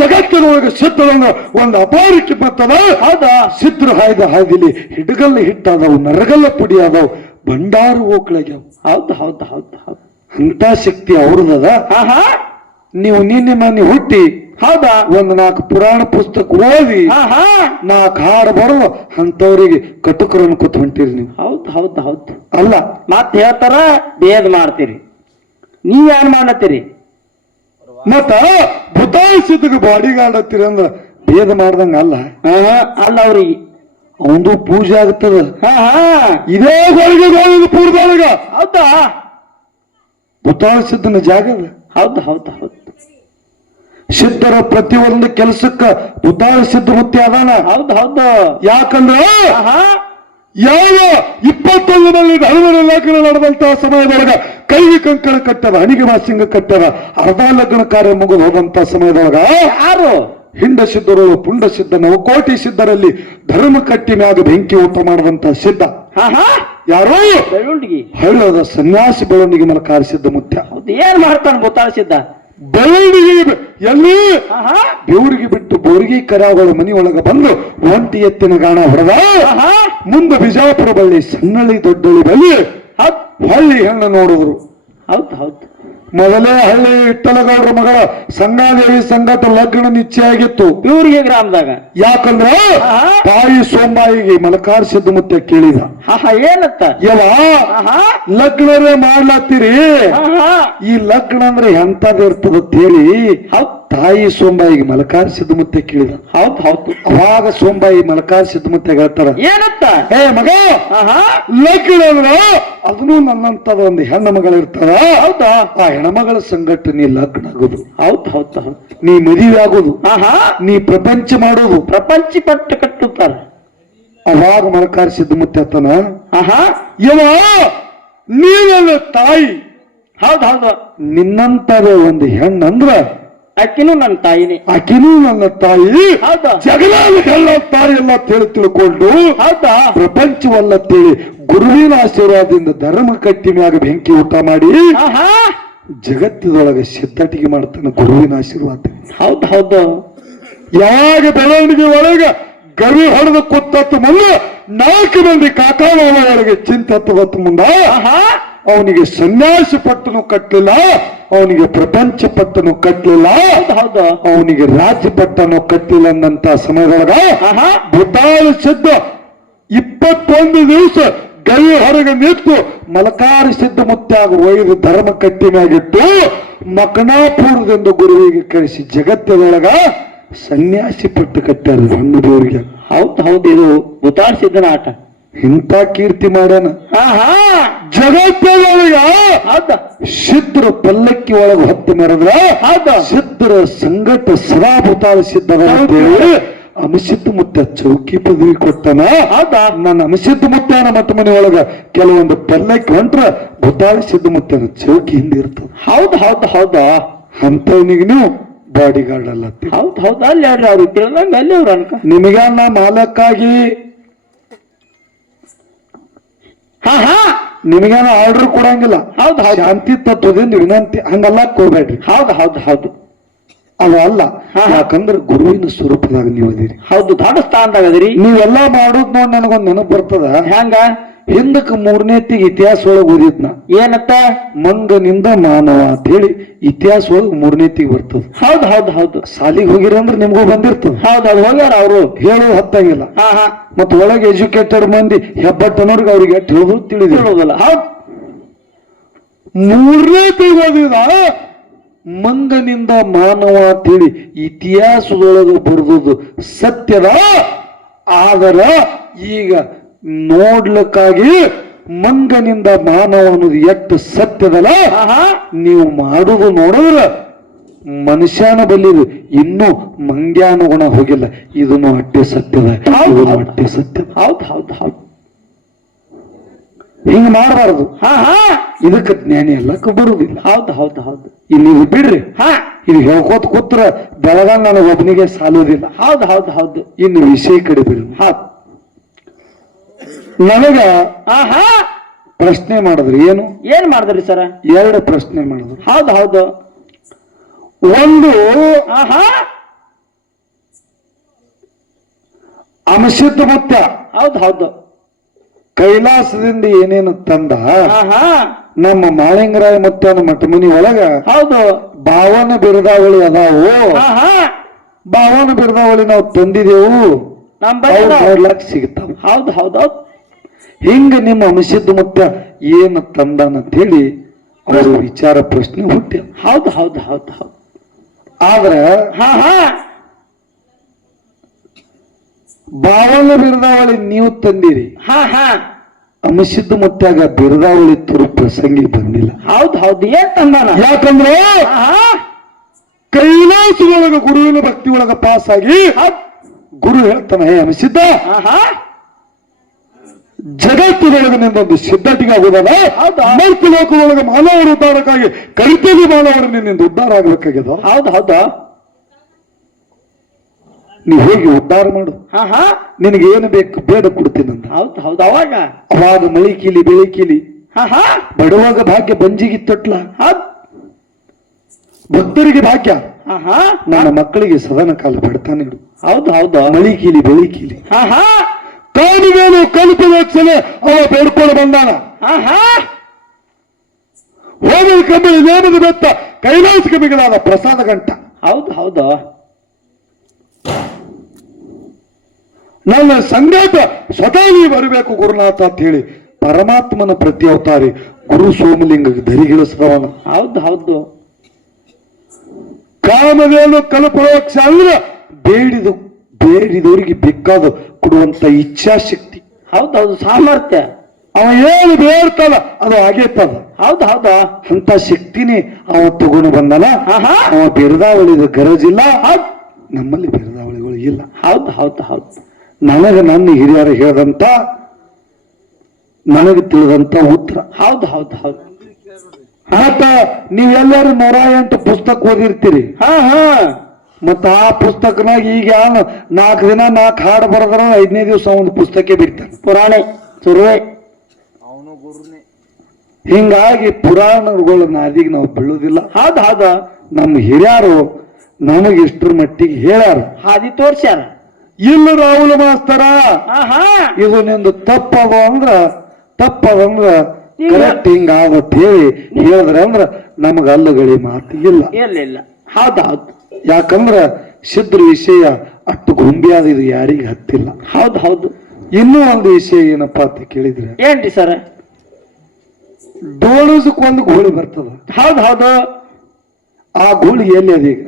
ಜಗತ್ತಿನೊಳಗೆ ಸಿದ್ಧರನ್ನ ಒಂದು ಅಪಾರಕ್ಕೆ ಬರ್ತದ. ಹೌದಾ ಸಿದ್ಧರು ಹಾಯ್ದ ಹಾದಿಲಿ ಹಿಡಗಲ್ಲ ಹಿಟ್ಟಾದವು, ನರಗಲ್ಲ ಪುಡಿ ಆದವು, ಭಂಡಾರು ಓಕ್ಳಾಗ್ಯಾವ. ಹೌದು ಹೌದು ಹೌದು ಹೌದು ಅಂತ ಶಕ್ತಿ ಅವ್ರದದ. ನೀವು ನಿನ್ನೆ ಮನೆ ಹುಟ್ಟಿ ಹೌದಾ 4 ಪುರಾಣ ಪುಸ್ತಕ ಓದಿ 4 ಹಾಡು ಬರುವ ಅಂತವ್ರಿಗೆ ಕಟುಕರನ್ನು ಕೂತ್ ಹೊಂಟಿರಿ ನೀವು. ಹೌದು ಹೌದು ಹೌದು ಅಲ್ಲ ಮತ್ ಹೇಳ್ತಾರ ಭೇದ ಮಾಡ್ತೀರಿ. ನೀವ್ ಏನ್ ಮಾಡತ್ತೀರಿ? ಮತ್ತ ಭೂತಾಳಿಸಿದ್ದಾಗ ಬಾಡಿಗಾರ್ಡ್ ಹತ್ತೀರಿ ಅಂದ್ರ ಭೇದ ಮಾಡ್ದಂಗ ಅಲ್ಲ. ಅಲ್ಲ ಅವ್ರಿಗೆ ಅವಂದು ಪೂಜೆ ಆಗ್ತದ. ಇದೇ ಗಳಿಗೆ ಪೂರ್ವದೊಳಗ ಹೌದಾ ಭೂತಾಳಿಸಿದ್ದನ ಜಾಗದ. ಹೌದು ಹೌದು ಹೌದು ಸಿದ್ಧರ ಪ್ರತಿಯೊಂದು ಕೆಲಸಕ್ಕ ಭೂತಾಳಿಸಿದ್ದ ಮುತ್ತಿ ಅದಾನ. ಹೌದು ಹೌದು ಯಾಕಂದ್ರ ಯಾವ 21 ನಲ್ಲಿ ಧರ್ಮದ ಲಗ್ನ ನಡೆದಂತಹ ಸಮಯದೊಳಗ ಕೈಗೆ ಕಂಕಣ ಕಟ್ಟದ, ಹಣಿಗೆ ಮಾಸಿಂಗ ಕಟ್ಟದ, ಅರ್ಧ ಲಗ್ನ ಕಾರ್ಯ ಮುಗಿದು ಹೋದಂತ ಸಮಯದೊಳಗ ಯಾರು ಹಿಂಡ ಸಿದ್ಧರು ಪುಂಡ ಸಿದ್ಧ ನವಕೋಟಿ ಸಿದ್ಧರಲ್ಲಿ ಧರ್ಮ ಕಟ್ಟಿ ಮ್ಯಾಗ ಬೆಂಕಿ ಊಟ ಮಾಡದಂತ ಸಿದ್ಧ ಯಾರೋ ಬೆಳ್ಳುಂಡಿಗೆ ಹಳ್ಳದ ಸನ್ಯಾಸಿ ಬೆಳವಣಿಗೆ ಮೇಲೆ ಕಾರಿಸಿದ್ದ ಮುತ್ಯ. ಹೌದು ಏನ್ ಮಾಡ್ತಾನ ಭೂತಾಳಿಸಿದ್ದ? ಬೆಳವಣಿಗೆ ಎಲ್ಲಿ ಬೆವರಿಗೆ ಬಿಟ್ಟು ಬೋರಿಗೆ ಕರಾವಳ ಮನೆಯೊಳಗ ಬಂದು ಒಂಟಿ ಎತ್ತಿನ ಗಾಣ ಹೊಡೆದ. ಮುಂದೆ ಬಿಜಾಪುರ ಬಳ್ಳಿ, ಸಣ್ಣಳ್ಳಿ, ದೊಡ್ಡಳ್ಳಿ ಬಳ್ಳಿ ಹೊಳ್ಳಿ ಹೆಣ್ಣ ನೋಡಿದ್ರು. ಹೌದು ಹೌದು ಮೊದಲೇ ಹಳ್ಳಿ ಇಟ್ಟಲಗೌಡ್ರ ಮಗಳ ಸಂಗಾದೇವಿ ಸಂಗಟ ಲಗ್ನ ನಿಶ್ಚಯ ಆಗಿತ್ತು ಇವ್ರಿಗೆ ಗ್ರಾಮದಾಗ. ಯಾಕಂದ್ರ ಆಹಾ. ತಾಯಿ ಸೋಂಬಾಯಿಗೆ ಮಲಕಾರ್ ಸಿದ್ಧಮುತ್ತ ಕೇಳಿದ, ಏನತ್ತ? ಯವ ಆಹಾ ಲಗ್ನರೇ ಮಾಡ್ಲಾತ್ತೀರಿ, ಆಹಾ ಈ ಲಗ್ನ ಅಂದ್ರೆ ಎಂತದ ಇರ್ತದ ಅಂತ ಹೇಳಿ ಹೌದ್ ತಾಯಿ ಸೋಂಬಾಯಿಗೆ ಮಲಕಾರ್ ಸಿದ್ಧಮುತ್ತ ಕೇಳಿದ. ಹೌದ್ ಹೌದು. ಅವಾಗ ಸೋಂಬಾಯಿ ಮಲಕಾರ್ ಸಿದ್ಧಮುತ್ತ ಹೇಳ್ತಾರ, ಏನತ್ತ? ಏ ಮಗ, ಆಹಾ ಲಗ್ನ ಅಂದ್ರ ಅದನ್ನು ನನ್ನಂತದ ಒಂದು ಹೆಣ್ಣು ಮಗಳು ಇರ್ತಾರ, ಹೌದಾ? ಆ ಹೆಣ್ಮಗಳ ಸಂಗಟ ನೀ ಲಗ್ನ ಆಗೋದು, ಹೌದ್ ಹೌದ್ ಹೌದು. ನೀ ಮದುವೆ ಆಗೋದು, ಆಹಾ ನೀ ಪ್ರಪಂಚ ಮಾಡೋದು. ಪ್ರಪಂಚ ಪಟ್ಟು ಕಟ್ಟುತ್ತಾರ. ಅವಾಗ ಮಲಕಾರ್ ಸಿದ್ಧಮುತ್ತ ಹೇಳ್ತಾನ, ಆಹಾ ಯವ ನೀ ನನ್ನ ತಾಯಿ, ಹೌದ್ ಹೌದು. ನಿನ್ನಂತದ ಒಂದು ಹೆಣ್ಣಂದ್ರ ಅಕ್ಕಿನೂ ನನ್ನ ತಾಯಿನೇ. ಆಕಿನೂ ನನ್ನ ತಾಯಿ, ಹೌದಾ? ಜಗಲಾದ ಎಲ್ಲ ತಾಯಿ ಎಲ್ಲ ತಿಳ್ಕೊಂಡು ಹೌದಾ? ಪ್ರಪಂಚವಲ್ಲ ತಿಳಿ ಗುರುವಿನ ಆಶೀರ್ವಾದದಿಂದ ಧರ್ಮ ಕಟ್ಟಿ ಮ್ಯಾಗ ಬೆಂಕಿ ಊಟ ಮಾಡಿ ಆಹಾ ಜಗತ್ತದೊಳಗೆ ಸಿದ್ಧಟಿಗೆ ಮಾಡ್ತಾನೆ ಗುರುವಿನ ಆಶೀರ್ವಾದ. ಹೌದ್ ಹೌದು. ಯಾವಾಗ ಬೆಳವಣಿಗೆ ಒಳಗ ಗವಿ ಹೊಡೆದು ಕೂತತ್ತು ಮುಂದೆ 4 ಮಂದಿ ಕಾಕಾಳೊಳಗೆ ಚಿಂತತ್ತು ಮುಂದ ಆಹಾ ಅವನಿಗೆ ಸನ್ಯಾಸಿ ಪಟ್ಟನು ಕಟ್ಟಲಿಲ್ಲ, ಅವನಿಗೆ ಪ್ರಪಂಚ ಪಟ್ಟನು ಕಟ್ಟಲಿಲ್ಲ, ಹೌದ್ ಹೌದು. ಅವನಿಗೆ ರಾಜ್ಯ ಪಟ್ಟನು ಕಟ್ಟಲಿಲ್ಲ ಅನ್ನಂತ ಸಮಯದೊಳಗ ಆಹಾ ಭೂತಾಳ ಸಿದ್ಧ 21 ದಿವಸ ಗವಿ ಹೊರಗೆ ನಿಂತು ಮಲಕಾರಿ ಸಿದ್ಧ ಮುತ್ಯಾಗ ಒಯ್ದು ಧರ್ಮ ಕಟ್ಟಿ ಮ್ಯಾಗಿಟ್ಟು ಮಕನಾಪುರದಿಂದ ಗುರುವಿಗೆ ಕರೆಸಿ ಜಗತ್ತದೊಳಗ ಸನ್ಯಾಸಿ ಪಟ್ಟು ಕಟ್ಟಾರ ಹೆಣ್ಣು ದೇವರಿಗೆ. ಹೌದ್ ಹೌದು. ಇದು ಉತಾಡ್ಸಿದ್ದನ ಆಟ. ಇಂಥ ಕೀರ್ತಿ ಮಾಡ್ಯಾನ ಆಹಾ ಜಗತ್ತದೊಳಗ. ಹೌದಾ? ಸಿದ್ಧರ ಪಲ್ಲಕ್ಕಿ ಒಳಗೆ ಹೊತ್ತು ಮೆರೆದ್ರ ಹೌದಾ? ಸಿದ್ಧರ ಸಂಗಟ ಸದಾ ಭೂತಾಳ ಸಿದ್ಧರ ಅಂತೇಳಿ ಅಮಸಿದ್ಧ ಮುತ್ತ ಚೌಕಿ ಪದವಿ ಕೊಟ್ಟನ. ಹೌದಾ? ನನ್ನ ಅಮಸಿದ್ಧ ಮುತ್ತನ ಮತ್ತ ಮನೆ ಒಳಗ ಕೆಲವೊಂದು ಪಲ್ಲಕ್ಕಿ ಹೊಂಟ್ರ ಭೂತಾಳ ಸಿದ್ಧ ಮುತ್ತನ ಚೌಕಿ ಹಿಂದೆ ಇರ್ತದ. ಹೌದ್ ಹೌದ್ ಹೌದಾ? ಅಂತವನಿಗೆ ನೀವು ಬಾಡಿ ಗಾರ್ಡ್ ಅಲ್ಲ. ಹೌದ್ ಹೌದು. ಅಲ್ಲಿ ಹೇಳ್ರಿ ಅವ್ರು ಇಟ್ಟಿರಲ್ಲ ಅಲ್ಲಿ ಅವ್ರ ಅನ್ಕ ನಿಮಗ ನಾ ಮಾಲಕ್ಕಾಗಿ ಹಾ ಹಾ ನಿಮಗೇನ ಆರ್ಡರ್ ಕೊಡಂಗಿಲ್ಲ. ಹೌದ್ ಹೌದು. ಶಾಂತಿ ತತ್ವದಿಂದ ವಿನಂತಿ ಹಂಗಲ್ಲ ಕೊಡ್ಬೇಡ್ರಿ. ಹೌದ್ ಹೌದ್ ಹೌದು. ಅದು ಅಲ್ಲ. ಹಾ. ಯಾಕಂದ್ರೆ ಗುರುವಿನ ಸ್ವರೂಪದಾಗ ನೀವು ಅದೀರಿ. ಹೌದು. ದೊಡ್ಡ ಸ್ಥಾನದಾಗ ಅದರಿ. ನೀವೆಲ್ಲಾ ಮಾಡೋದ್ ನೋಡಿ ನನಗೊಂದು ನೆನಪು ಬರ್ತದ. ಹೆಂಗ? ಹಿಂದಕ್ಕೆ 3ನೇತಿಗೆ ಇತಿಹಾಸ ಒಳಗೆ ಓದಿದ್ನ. ಏನತ್ತ? ಮಂಗನಿಂದ ಮಾನವ ಅಂತ ಹೇಳಿ ಇತಿಹಾಸ ಒಳಗೆ 3ನೇತಿಗೆ ಬರ್ತದ. ಹೌದ್ ಹೌದ್ ಹೌದು. ಸಾಲಿಗೆ ಹೋಗಿರಿ ಅಂದ್ರೆ ನಿಮ್ಗೂ ಬಂದಿರ್ತದ. ಹೌದ್ ಹೌದು. ಹೋಗ್ಯಾರ ಅವರು. ಹೇಳೋದು ಹತ್ತಂಗಿಲ್ಲ. ಹಾ ಹಾ ಮತ್ತ ಒಳಗೆ ಎಜುಕೇಟೆಡ್ ಮಂದಿ ಹೆಬ್ಬಟ್ಟನವ್ರಿಗೆ ಅವ್ರಿಗೆ ಎಷ್ಟು ಹೇಳೋದು ತಿಳಿದಿಲ್ಲ. ಹೇಳೋದಿಲ್ಲ. ಹೌದ್ 3ನೇತಿಗೆ ಓದಿದ ಮಂಗನಿಂದ ಮಾನವ ಅಂತೇಳಿ ಇತಿಹಾಸದೊಳಗೆ ಬರೆದದು ಸತ್ಯದ. ಆದರ ಈಗ ನೋಡ್ಲಿಕ್ಕಾಗಿ ಮಂಗನಿಂದ ಮಾನವ ಅನ್ನೋದು ಎಷ್ಟು ಸತ್ಯದಲ್ಲ ಆಹಾ ನೀವು ಮಾಡುದು ನೋಡಿದ್ರ ಮನುಷ್ಯನ ಬಲ್ಲಿದು ಇನ್ನೂ ಮಂಗ್ಯಾನುಗುಣ ಹೋಗಿಲ್ಲ. ಇದನ್ನು ಅಟ್ಟೆ ಸತ್ಯದ, ಇದನ್ನು ಅಟ್ಟೆ ಸತ್ಯದ. ಹೌದ್ ಹೌದ್ ಹೌದು. ಹಿಂಗ ಮಾಡಬಾರದು. ಹಾ ಹಾ ಇದಕ್ಕೆ ಜ್ಞಾನಿ ಎಲ್ಲಕ್ಕ ಬರುವುದಿಲ್ಲ. ಹೌದ್ ಹೌದ್ ಹೌದು. ಇಲ್ಲಿ ಇದು ಬಿಡ್ರಿ. ಹಾ ಇದು ಹೇಳ್ಕೋತ ಕೂತ್ರ ಬೆಳಗಾಂ ನನಗೆ ಒಬ್ಬನಿಗೆ ಸಾಲೋದಿಲ್ಲ. ಹೌದ್ ಹೌದ್ ಹೌದು. ಇನ್ನು ವಿಷಯ ಕಡೆ ಬಿಡ್ರಿ. ಹೌದ್. ನನಗ ಆಹಾ ಪ್ರಶ್ನೆ ಮಾಡಿದ್ರಿ. ಏನು ಏನ್ ಮಾಡಿದ್ರಿ ಸರ? 2 ಪ್ರಶ್ನೆ ಮಾಡಿದ್ರು. ಹೌದ್ ಹೌದು. ಒಂದು, ಆಹಾ ಅಮಸಿದ್ಧ ಮುತ್ಯ ಹೌದ್ ಹೌದು. ಕೈಲಾಸದಿಂದ ಏನೇನು ತಂದ ಆಹಾ ನಮ್ಮ ಮಾಳಿಂಗರಾಯ ಮುತ್ಯನ ಮಠಮನಿ ಒಳಗ ಹೌದು. ಭಾವನ ಬಿರುದಾವಳಿ ಅದಾವು. ಆಹಾ ಭಾವನ ಬಿರುದಾವಳಿ ನಾವು ತಂದಿದೆವು, ನಮ್ ಬಳಿ ಅವ್ರು ನಾವು- ನೋಡ್ಲಾಕ್ ಸಿಗ್ತಾವ. ಹೌದ್ ಹೌದ್ ಹೌದ್. ಹಿಂಗ ನಿಮ್ಮ ಅಮಸಿದ್ಧ ಮುತ್ಯ ಏನು ತಂದಾನ ಅಂತ ಹೇಳಿ ಅವರು ವಿಚಾರ ಪ್ರಶ್ನೆ ಹುಟ್ಟ್ಯ. ಹೌದ್ ಹೌದ್ ಹೌದ್ ಹೌದ್. ಆದ್ರ ಹಾ ಹಾ ಭಾವನ ಬಿರುದಾವಳಿ ನೀವು ತಂದಿರಿ, ಹಾ ಹಾ ಅಮಸಿದ್ಧ ಮುತ್ಯಾಗ ಬಿರುದಾವಳಿ ತರು ಪ್ರಸಂಗಿ ಬಂದಿಲ್ಲ. ಹೌದ್ ಹೌದು. ಏನ್ ತಂದಾನ? ಯಾಕಂದ್ರೆ ಆಹಾ ಕೈಲಾಸದೊಳಗ ಗುರುವಿನ ಭಕ್ತಿ ಒಳಗ ಪಾಸ್ ಆಗಿ ಹೌದ್. ಗುರು ಹೇಳ್ತಾನ, ಹೇ ಅಮಸಿದ್ಧ, ಆಹಾ ಜಗತ್ತಿನೊಳಗೆ ನಿಂದೊಂದು ಸಿದ್ಧಟಿಗೆ ಆಗುದಲ್ಲ. ಹೌದಾ? ಮರ್ತಿ ಲೋಕದೊಳಗೆ ಮಾನವರ ಉದ್ಧಾರಕ್ಕಾಗಿ ಕರಿತೇವಿ ಮಾನವರು ನಿನ್ನಿಂದ ಉದ್ಧಾರ ಆಗ್ಬೇಕಾಗ್ಯದ. ಹೌದ್ ಹೌದು. ನೀ ಹೋಗಿ ಉದ್ಧಾರ ಮಾಡು, ಹಾ ಹಾ ನಿನಗೆ ಏನು ಬೇಕು ಬೇಡ ಕೊಡ್ತೀನಂತ. ಹೌದ್ ಹೌದು. ಅವಾಗ ಅವಾಗ ಮಳಿ ಕೀಲಿ ಬೆಳಿ ಕೀಲಿ ಹಾ ಹಾ ಬಡವಾಗ ಭಾಗ್ಯ ಬಂಜಿಗೆ ತೊಟ್ಲ, ಹೌದ್. ಭಕ್ತರಿಗೆ ಭಾಗ್ಯ, ಹಾ ಹಾ ನನ್ನ ಮಕ್ಕಳಿಗೆ ಸದನ ಕಾಲ ಬಡತಾನೆ ಇಡು. ಹೌದ್ ಹೌದು. ಮಳಿ ಕೀಲಿ ಬೆಳಿ ಕೀಲಿ ಹಾ ಹಾ ಕಾಣಿವೇನು ಕಲ್ಪವಕ್ಷನೆ ಅವ ಬೇಡ್ಕೊಂಡು ಬಂದಾನ. ಹಾ ಹಾ ಹೋಮದ ಕಂಬಳಿ ನೇಮದ ಬೆತ್ತ ಕೈಲಾಸಕ್ಕೆ ಮಿಗಿಲಾದ ಪ್ರಸಾದ ಗಂಟ. ಹೌದು ಹೌದು. ನನ್ನ ಸಂಗಾಟ ಸ್ವತಃ ನೀ ಬರಬೇಕು ಗುರುನಾಥ ಅಂತ ಹೇಳಿ ಪರಮಾತ್ಮನ ಪ್ರತಿ ಅವತಾರಿ ಗುರು ಸೋಮಲಿಂಗ ಧರಿಗಿಳಿಸಿದವನು. ಹೌದು ಹೌದು. ಕಾಮಧೇನು ಕಲ್ಪವೃಕ್ಷ ಅಂದ್ರೆ ಬೇಡಿದವರಿಗೆ ಬೇಕಾದ ಕೊಡುವಂತ ಇಚ್ಛಾಶಕ್ತಿ. ಹೌದು ಹೌದು. ಸಾಮರ್ಥ್ಯ. ಅವ ಏನು ಬೇಡ್ತಾನ ಅದು ಆಗೇತದ. ಹೌದು ಹೌದು. ಅಂತ ಶಕ್ತಿನೇ ಅವ ತಗೊಂಡು ಬಂದನ. ಅವ ಬಿರುದಾವಳಿದ ಗರಜಿಲ್ಲ, ನಮ್ಮಲ್ಲಿ ಬಿರುದಾವಳಿಗಳು ಇಲ್ಲ. ಹೌದು ಹೌದು ಹೌದು. ನನಗ ನನ್ನ ಹಿರಿಯರು ಹೇಳದಂತ ನನಗೆ ತಿಳಿದಂತ ಉತ್ತರ. ಹೌದು ಹೌದು ಹೌದು. ಮತ್ತ ನೀವೆಲ್ಲರೂ 108 ಪುಸ್ತಕ ಓದಿರ್ತೀರಿ. ಮತ್ತ ಆ ಪುಸ್ತಕನಾಗ ಈಗ 4 ದಿನ 4 ಹಾಡು ಬರದ್ರ 5ನೇ ದಿವಸ ಒಂದು ಪುಸ್ತಕ ಬಿಡ್ತಾನೆ. ಪುರಾಣೆ ಸುರುವೆ. ಹಿಂಗಾಗಿ ಪುರಾಣಗಳ ನಾದಿಗೆ ನಾವು ಬೀಳುವುದಿಲ್ಲ. ಹೌದು ಹೌದು. ನಮ್ಮ ಹಿರಿಯರು ನಮಗೆ ಇಷ್ಟರ ಮಟ್ಟಿಗೆ ಹೇಳ್ಯಾರ, ಹಾದಿ ತೋರ್ಸ್ಯಾರ. ಇಲ್ಲ ರಾಹುಲ ಮಾಸ್ತರ ಇದು ನಿಂದು ತಪ್ಪದಂದ್ರ ಕರೆಕ್ಟ್ ಹಿಂಗ ಆಗತ್ ಹೇಳಿ ಹೇಳಿದ್ರೆ ಅಂದ್ರ ನಮಗ ಅಲ್ಲಗಳಿ ಮಾತು ಇಲ್ಲ. ಇಲ್ಲ. ಹೌದು ಹೌದು. ಯಾಕಂದ್ರ ಸಿದ್ಧ ವಿಷಯ ಅಷ್ಟು ಗೊಂಬಿಯಾದ ಇದು ಯಾರಿಗೆ ಹತ್ತಿಲ್ಲ. ಹೌದು ಹೌದು. ಇನ್ನೂ ಒಂದು ವಿಷಯ ಏನಪ್ಪಾ ಅಂತ ಕೇಳಿದ್ರೆ, ಏನ್ರಿ ಸರ್? ಡೋಳಸಕ್ಕೊಂದು ಗೋಳಿ ಬರ್ತದ. ಹೌದು ಹೌದು. ಆ ಗೋಳಿ ಎಲ್ಲಿ ಅದೀಗ?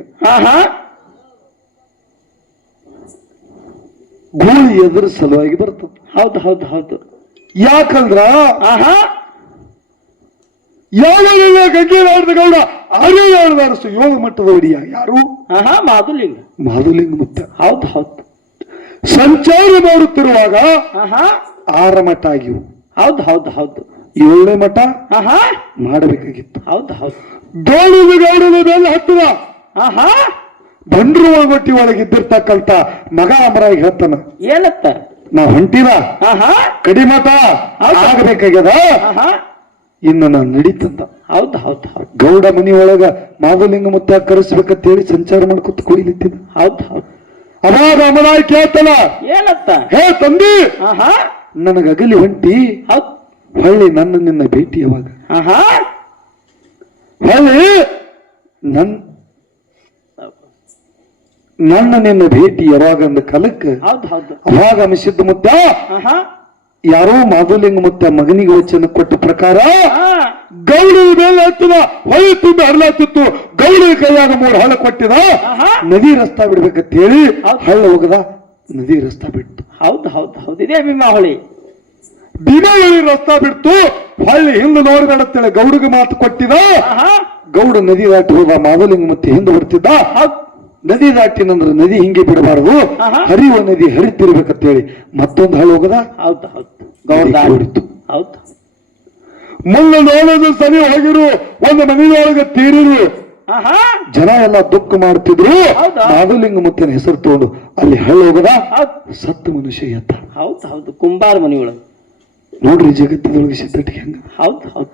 ಗೋಳಿ ಎದುರ ಸಲುವಾಗಿ ಬರ್ತದ. ಹೌದು ಹೌದು ಹೌದು. ಯಾಕಂದ್ರ ಯಾವ ಗಂಗೆನಾಡ್ದ ಗೌಡ ಅರಿಯಾಡದರಸು 7 ಮಟ್ಟದ ಒಡಿಯ ಯಾರು? ಮಾಧುಲಿಂಗ ಮುತ್ತ. ಹೌದು ಹೌದು. ಸಂಚಾರ ಮಾಡುತ್ತಿರುವಾಗ 6 ಮಠ ಆಗಿವು. ಹೌದು ಹೌದು ಹೌದು. 7ನೇ ಮಠ ಮಾಡಬೇಕಾಗಿತ್ತು. ಹೌದು ಹೌದು. ದೋಣಿದ ಗೌಡನ ಮೇಲೆ ಹತ್ತಿದ ಬಂಡ್ರು ಒಳಗೊಟ್ಟಿ ಒಳಗಿದ್ದಿರ್ತಕ್ಕಂತ ಮಗ ಅಮರಾಗಿ ಹೇಳ್ತಾನ, ಏನತ್ತ ನಾವ್ ಹೊಂಟಿದ ಕಡಿಮಠ ಆಗಬೇಕಾಗ್ಯದ, ಇನ್ನು ನಾನು ನಡೀತಂದ. ಹೌದು ಹೌದು ಹೌದು. ಗೌಡ ಮನಿ ಒಳಗ ಮಾಧುಲಿಂಗ ಮುತ್ತ ಕರೆಸ್ಬೇಕಂತ ಹೇಳಿ ಸಂಚಾರ ಮಾಡ್ಕೊತ ಕುಡಿಲಿತ್ತಿದ. ಹೌದು ಹೌದು. ಅವಾಗ ಅಮರಾಗಿ ಕೇಳ್ತಾನ, ಏನತ್ತ? ಹೇ ತಂದಿ, ನನಗ ಅಗಲಿ ಹೊಂಟಿ ಹೊಳ್ಳಿ ನಿನ್ನ ಭೇಟಿ ಯಾವಾಗ? ಹೊಳ್ಳಿ ನಿನ್ನ ಭೇಟಿ ಯಾವಾಗ ಅಂದ ಕಾಲಕ್ಕೆ ಅವಾಗ ಅಮಿಸಿದ್ದ ಮುತ್ತ ಯಾರೋ ಮಾಧುಲಿಂಗ ಮುತ್ತ ಮಗನಿಗೆ ವಚನ ಕೊಟ್ಟ ಪ್ರಕಾರ ಗೌಡನ ಮೇಲೆ ಹತ್ತಿದ ಹೊಳೆ ತುಂಬಿ ಹರಲಾತಿತ್ತು. ಗೌಡನ ಕೈಯಾಗ 3 ಹಳ್ಳ ಕೊಟ್ಟಿದ, ನದಿ ರಸ್ತಾ ಬಿಡ್ಬೇಕಂತ ಹೇಳಿ ಹಳ್ಳ ಹೋಗದ, ನದಿ ರಸ್ತಾ ಬಿಟ್ಟು. ಹೌದು ಹೌದು ಹೌದು. ಇದೇ ಭೀಮಾವಳಿ ರಸ್ತಾ ಬಿಡ್ತು. ಹೊಳ್ಳಿ ಹಿಂದೆ ನೋಡ್ಬೇಡತ್ತೇಳಿ ಗೌಡಿಗೆ ಮಾತು ಕೊಟ್ಟಿದ. ಗೌಡ ನದಿ ದಾಟಿ ಹೋದ, ಮಾಧುಲಿಂಗ ಮತ್ತೆ ಹಿಂದೆ ಬರ್ತಿದ್ದ. ನದಿ ದಾಟಿನಂದ್ರ ನದಿ ಹಿಂಗೆ ಬಿಡಬಾರದು, ಹರಿಯುವ ನದಿ ಹರಿತಿರ್ಬೇಕಂತೇಳಿ ಮತ್ತೊಂದು ಹಳ್ಳಿ ಹೋಗದ. ಹೌದು ಹೌದು. ಹೊಡಿತು. ಹೌದು. ಮುನ್ನ ನೋಡೋದು ಸರಿ ಹೋಗಿರು, ಒಂದು ಮನೆಯೊಳಗೆ ತೀರಿರು, ಜನ ಎಲ್ಲ ದುಃಖ ಮಾಡ್ತಿದ್ರು. ಮಾಧುಲಿಂಗ ಮುತ್ತನ ಹೆಸರು ತಗೊಂಡು ಅಲ್ಲಿ ಹಳ್ಳಿ ಹೋಗದ, ಸತ್ತ ಮನುಷ್ಯ ಎತ್ತ. ಹೌದು ಹೌದು. ಕುಂಬಾರ ಮನೆಯೊಳಗೆ ನೋಡ್ರಿ ಜಗತ್ತದೊಳಗೆ ಸಿದ್ಧಟಿಗೆ ಹಂಗ. ಹೌದು ಹೌದು.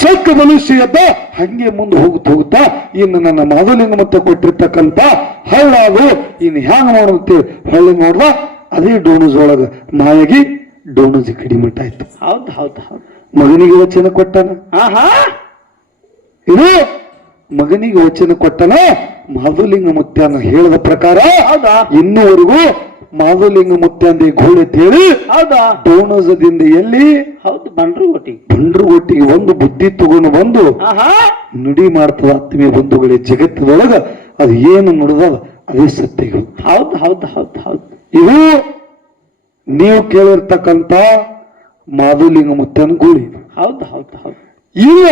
ಸತ್ತ ಮನುಷ್ಯ ಎದ್ದ ಹಂಗೆ ಮುಂದೆ ಹೋಗುತ್ತಾ ಇನ್ನು ನನ್ನ ಮಾಧುಲಿಂಗ ಮತ್ತೆ ಕೊಟ್ಟಿರ್ತಕ್ಕಂತ ಹಳ್ಳ ಅದು ಇನ್ನು ಹ್ಯಾಂಗ ಮಾಡುತ್ತೆ ಹಳ್ಳಿ ನೋಡ್ದ. ಅದೇ ಡೋಣಜ್ ಒಳಗ ನಾಯಗಿ ಡೋಣಜ್ ಕಡಿಮಟ್ಟ ಆಯ್ತು. ಹೌದು ಹೌದು ಹೌದು. ಮಗನಿಗೆ ವಚನ ಕೊಟ್ಟನ. ಇದು ಮಗನಿಗೆ ವಚನ ಕೊಟ್ಟನ. ಮಾಧುಲಿಂಗ ಮುತ್ಯನ ಹೇಳಿದ ಪ್ರಕಾರ ಇನ್ನೂವರೆಗೂ ಮಾಧುಲಿಂಗ ಮುತ್ಯಂದಿ ಗೋಳೆ ತೇಳಿ ಡೋಣಜದಿಂದ ಎಲ್ಲಿ? ಹೌದು, ಬಂಡ್ರುಗೊಟ್ಟಿಗೆ ಒಂದು ಬುದ್ಧಿ ತಗೊಂಡು ಬಂದು ನುಡಿ ಮಾಡ್ತದ. ಆತ್ಮೀಯ ಬಂಧುಗಳೇ, ಜಗತ್ತದೊಳಗ ಅದು ಏನು ನುಡಿದ ಅದೇ ಸತ್ಯಗಳು. ಹೌದು ಹೌದು ಹೌದು ಹೌದು. ಇದು ನೀವು ಕೇಳಿರ್ತಕ್ಕಂತ ಮಾಧುಲಿಂಗ ಮುತ್ತನ ಗೋಳಿ. ಹೌದು ಹೌದು ಹೌದು. ಈಗ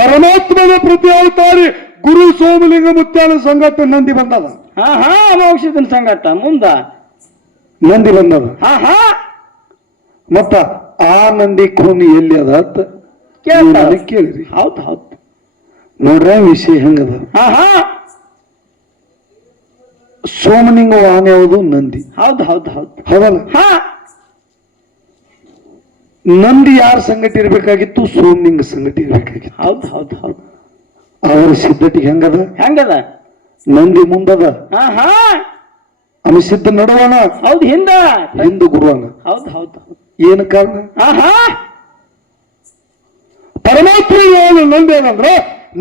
ಪರಮಾತ್ಮನ ಪ್ರತಿ ಅವತಾರಿ ಗುರು ಸೋಮಲಿಂಗ ಮುತ್ಯನ ಸಂಗಟ ನಂದಿ ಬಂದದ. ಅಮೋಕ್ಷದ ಸಂಗಟ ಮುಂದ ನಂದಿ ಬಂದದ. ಮತ್ತ ಆ ನಂದಿ ಖೂನಿ ಎಲ್ಲಿ ಅದ ಕೇಳಿರಿ. ಹೌದು ಹೌದು. ನೋಡ್ರ ವಿಷಯ ಹೆಂಗದ. ಸೋಮಲಿಂಗ ವಾಹನ ಯಾವುದು? ನಂದಿ. ಹೌದು ಹೌದು ಹೌದು. ಹೌದಲ್ಲ? ನಂದಿ ಯಾರ ಸಂಗತಿ ಇರ್ಬೇಕಾಗಿತ್ತು? ಸೋಮಲಿಂಗ ಸಂಗತಿ ಇರ್ಬೇಕಾಗಿತ್ತು. ಹೌದು ಹೌದು ಹೌದು. ಅವರ ಸಿದ್ಧಟಿಗೆ ಹೆಂಗದ? ನಂದಿ ಮುಂದದ, ಸಿದ್ಧ ನಡುವಣ. ಹೌದು, ಹಿಂದ ಗುರುವನ. ಹೌದು ಹೌದು. ಏನು ಕಾರಣ? ಪರಮಾತ್ಮ ನಂದಿ ಏನಂದ್ರ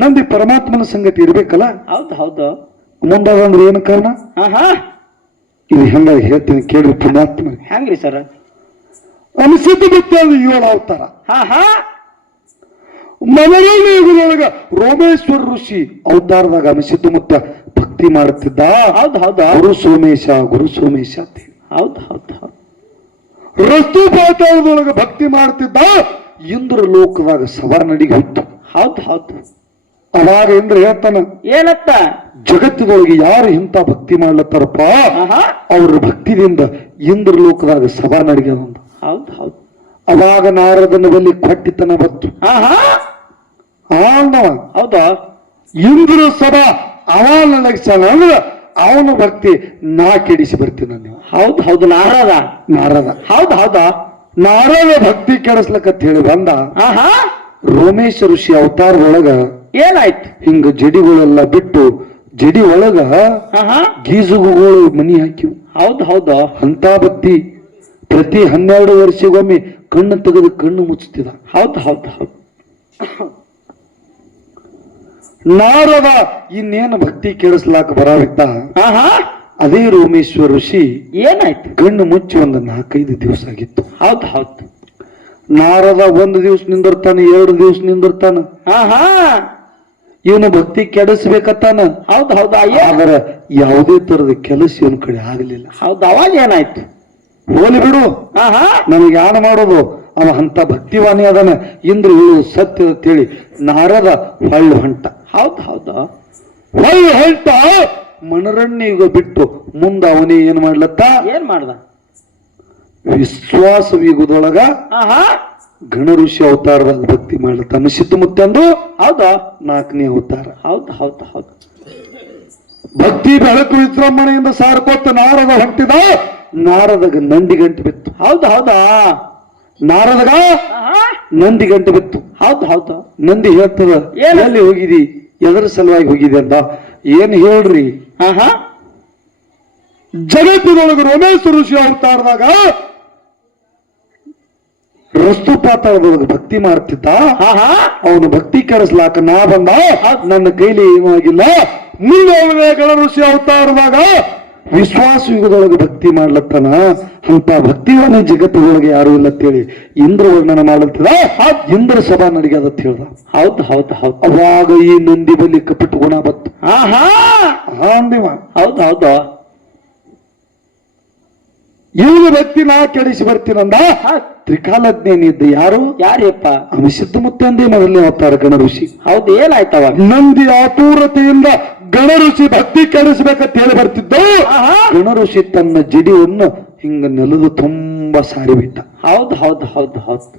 ನಂದಿ ಪರಮಾತ್ಮನ ಸಂಗತಿ ಇರ್ಬೇಕಲ್ಲ. ಹೌದು ಹೌದು. ಮುಂದಾದಂದ್ರೆ ಏನು ಕಾರಣ? ಇದು ಹೆಂಗ ಹೇಳ್ತೀನಿ ಕೇಳಿ ಪುಣ್ಯಾತ್ಮ. ಹೆಂಗ್ರಿ ಸರ್? ಅನಿಸಿದ್ದ ಬಿಟ್ಟು 7 ಅವತಾರ. ಮೊದಲನೇ ಯುಗದೊಳಗ ರೋಮೇಶ್ವರ ಋಷಿ ಅವತಾರದಾಗ ಅನಿಸಿದ್ದು ಮುತ್ತ ಭಕ್ತಿ ಮಾಡುತ್ತಿದ್ದ. ಹೌದು ಹೌದು. ಗುರು ಸೋಮೇಶ ಗುರು ಸೋಮೇಶ ಅಂತ. ಹೌದು ಹೌದು ಹೌದು. ರಸ್ತು ಪಾತಾಳದೊಳಗ ಭಕ್ತಿ ಮಾಡ್ತಿದ್ದ. ಇಂದ್ರ ಲೋಕದಾಗ ಸವಾರನಡಿಗೆ ಹೋಯ್ತು. ಹೌದು ಹೌದು. ಅವಾಗ ಇಂದ್ರ ಹೇಳ್ತಾನ, ಏನತ್ತ? ಜಗತ್ತಿನೊಳಗೆ ಯಾರು ಇಂಥ ಭಕ್ತಿ ಮಾಡ್ಲತ್ತಾರಪ್ಪ ಅವ್ರ ಭಕ್ತಿದಿಂದ ಇಂದ್ರ ಲೋಕದಾಗ ಸವಾರನಡಿಗೆ ಅದಂತ. ಹೌದು ಹೌದು. ಅವಾಗ ನಾರದನ ಬಲ್ಲಿ ಕೊಟ್ಟಿತನ ಬತ್ತು. ಹೌದಾ? ಇಂದ್ರ ಸಭಾ ಅವನ ಲಕ್ಷಣ ಅಂದ್ರ ಅವನ ಭಕ್ತಿ ನಾ ಕೆಡಿಸಿ ಬರ್ತೀನಿ ನಾನು. ಹೌದು ಹೌದು. ನಾರದ ಹೌದು ಹೌದಾ? ನಾರದ ಭಕ್ತಿ ಕೆಡಿಸ್ಲಕ್ಕಂತ ಹೇಳಿ ಬಂದ. ರೋಮೇಶ ಋಷಿ ಅವತಾರದೊಳಗ ಏನಾಯ್ತು? ಹಿಂಗ ಜಡಿಗಳೆಲ್ಲ ಬಿಟ್ಟು ಜಡಿ ಒಳಗ ಗೀಜುಗಳು ಮನಿ ಹಾಕಿವು. ಹೌದು ಹೌದು. ಅಂತ ಭಕ್ತಿ ಪ್ರತಿ 12 ವರ್ಷಗೊಮ್ಮೆ ಕಣ್ಣು ತೆಗೆದು ಕಣ್ಣು ಮುಚ್ಚುತ್ತಿದ. ಹೌದು ಹೌದು ಹೌದು. ನಾರದ ಇನ್ನೇನು ಭಕ್ತಿ ಕೆಡಿಸ್ಲಾಕ ಬರಾವಿದ್ದ. ಅದೇ ರೋಮೇಶ್ವರ ಋಷಿ ಏನಾಯ್ತು? ಕಣ್ಣು ಮುಚ್ಚಿ ಒಂದು 4-5 ದಿವಸ ಆಗಿತ್ತು. ಹೌದು ಹೌದು. ನಾರದ 1 ದಿವಸ ನಿಂದಿರ್ತಾನ, 2 ದಿವಸ ನಿಂದಿರ್ತಾನ. ಇವನು ಭಕ್ತಿ ಕೆಡಿಸ್ಬೇಕತ್ತಾನ. ಹೌದು ಹೌದು. ಆದ್ರೆ ಯಾವುದೇ ತರದ ಕೆಲಸ ಇವನ ಕಡೆ ಆಗಲಿಲ್ಲ. ಹೌದು. ಅವಾಗ ಏನಾಯ್ತು? ಹೋಲಿ ಬಿಡು, ನನಗೆ ಯಾನ ಮಾಡೋದು, ಅವ ಅಂತ ಭಕ್ತಿವಾನಿ ಅದನ, ಇಂದ್ರ ಹೇಳು ಸತ್ಯ ಅಂತೇಳಿ ನಾರದ ಹೊಂಟ. ಹೌದು ಹೌದು. ಹೊಂಟ ಮನರಣ್ಯ ಯುಗ ಬಿಟ್ಟು ಮುಂದ ಅವನೇ ಏನ್ ಮಾಡ್ಲತ್ತ? ಏನ್ ಮಾಡ್ದ? ವಿಶ್ವಾಸ ಯುಗದೊಳಗ ಗಣ ಋಷಿ ಅವತಾರದಾಗ ಭಕ್ತಿ ಮಾಡ್ಲತ್ತ. ಅನಿಸಿದ್ದು ಮುತ್ತಂದು. ಹೌದಾ? 4ನೇ ಅವತಾರ. ಹೌದು ಹೌದು ಹೌದು. ಭಕ್ತಿ ಬೆಳಕು ವಿಜೃಂಭಣೆಯಿಂದ ಸಾರ್ಕೊತ್ತ ನಾರದ ಹೊಂಟಿದ. ನಾರದಾಗ ನಂದಿ ಗಂಟು ಬಿತ್ತು. ಹೌದು ಹೌದಾ? ನಾರದಾಗ ನಂದಿ ಗಂಟು ಬಿತ್ತು. ಹೌದು ಹೌದು. ನಂದಿ ಹೇಳ್ತದ, ಎಲ್ಲಿ ಹೋಗಿದಿ, ಎದರ ಸಲುವಾಗಿ ಹೋಗಿದೆ ಅಂತ. ಏನ್ ಹೇಳ್ರಿ? ಜಗತ್ತಿನೊಳಗೆ ರೋಮೇಶ್ವರ ಋಷಿ ಅವತಾರದಾಗ ರಸ್ತು ಪಾತಾಳದೊಳಗೆ ಭಕ್ತಿ ಮಾಡ್ತಿದ್ದ. ಅವನು ಭಕ್ತಿ ಕೆಡಿಸ್ಲಾಕ ನಾ ಬಂದ. ನನ್ನ ಕೈಲಿ ಏನೂ ಆಗಿಲ್ಲ. ಮುಂದೆ ಅವನೇ ಗಣ ಋಷಿ ಅವತಾರದಾಗ ವಿಶ್ವಾಸ ಯುಗದೊಳಗೆ ಭಕ್ತಿ ಮಾಡ್ಲತ್ತಾನ. ಅಂತ ಭಕ್ತಿವನ್ನ ಜಗತ್ತಿನೊಳಗೆ ಯಾರು ಇಲ್ಲ ಅಂತೇಳಿ ಇಂದ್ರ ವರ್ಣನ ಮಾಡ್ಲತ್ತಿದ. ಇಂದ್ರ ಸಭಾ ನಡಿಗೆದತ್ ಹೇಳ್ದ. ಹೌದು ಹೌದು ಹೌದು. ಅವಾಗ ಈ ನಂದಿ ಬಲಿ ಕಪಟ ಗುಣ ಬತ್ತು. ಹೌದು ಹೌದು. ಇವನು ಭಕ್ತಿ ನಾ ಕೆಡಿಸಿ ಬರ್ತೀನಂದ. ತ್ರಿಕಾಲಜ್ಞಾನಿದ್ದ ಯಾರು? ಯಾರಪ್ಪ? ಅಮಿಸಿದ್ದ ಮುತ್ತಂದೇ ಮೊದಲನೇ ಅವತಾರ ಗಣ ಋಷಿ. ಹೌದು. ಏನಾಯ್ತವ? ನಂದಿ ಆತುರತೆಯಿಂದ ಗಣ ಋಷಿ ಭಕ್ತಿ ಕೆಡಿಸ್ಬೇಕಂತ ಹೇಳಿ ಬರ್ತಿದ್ದು. ಗಣ ಋಷಿ ತನ್ನ ಜಡಿಯನ್ನು ಹಿಂಗ ನೆಲದು ತುಂಬಾ ಸಾರಿ ಬಿಟ್ಟ. ಹೌದು ಹೌದು ಹೌದು ಹೌದು.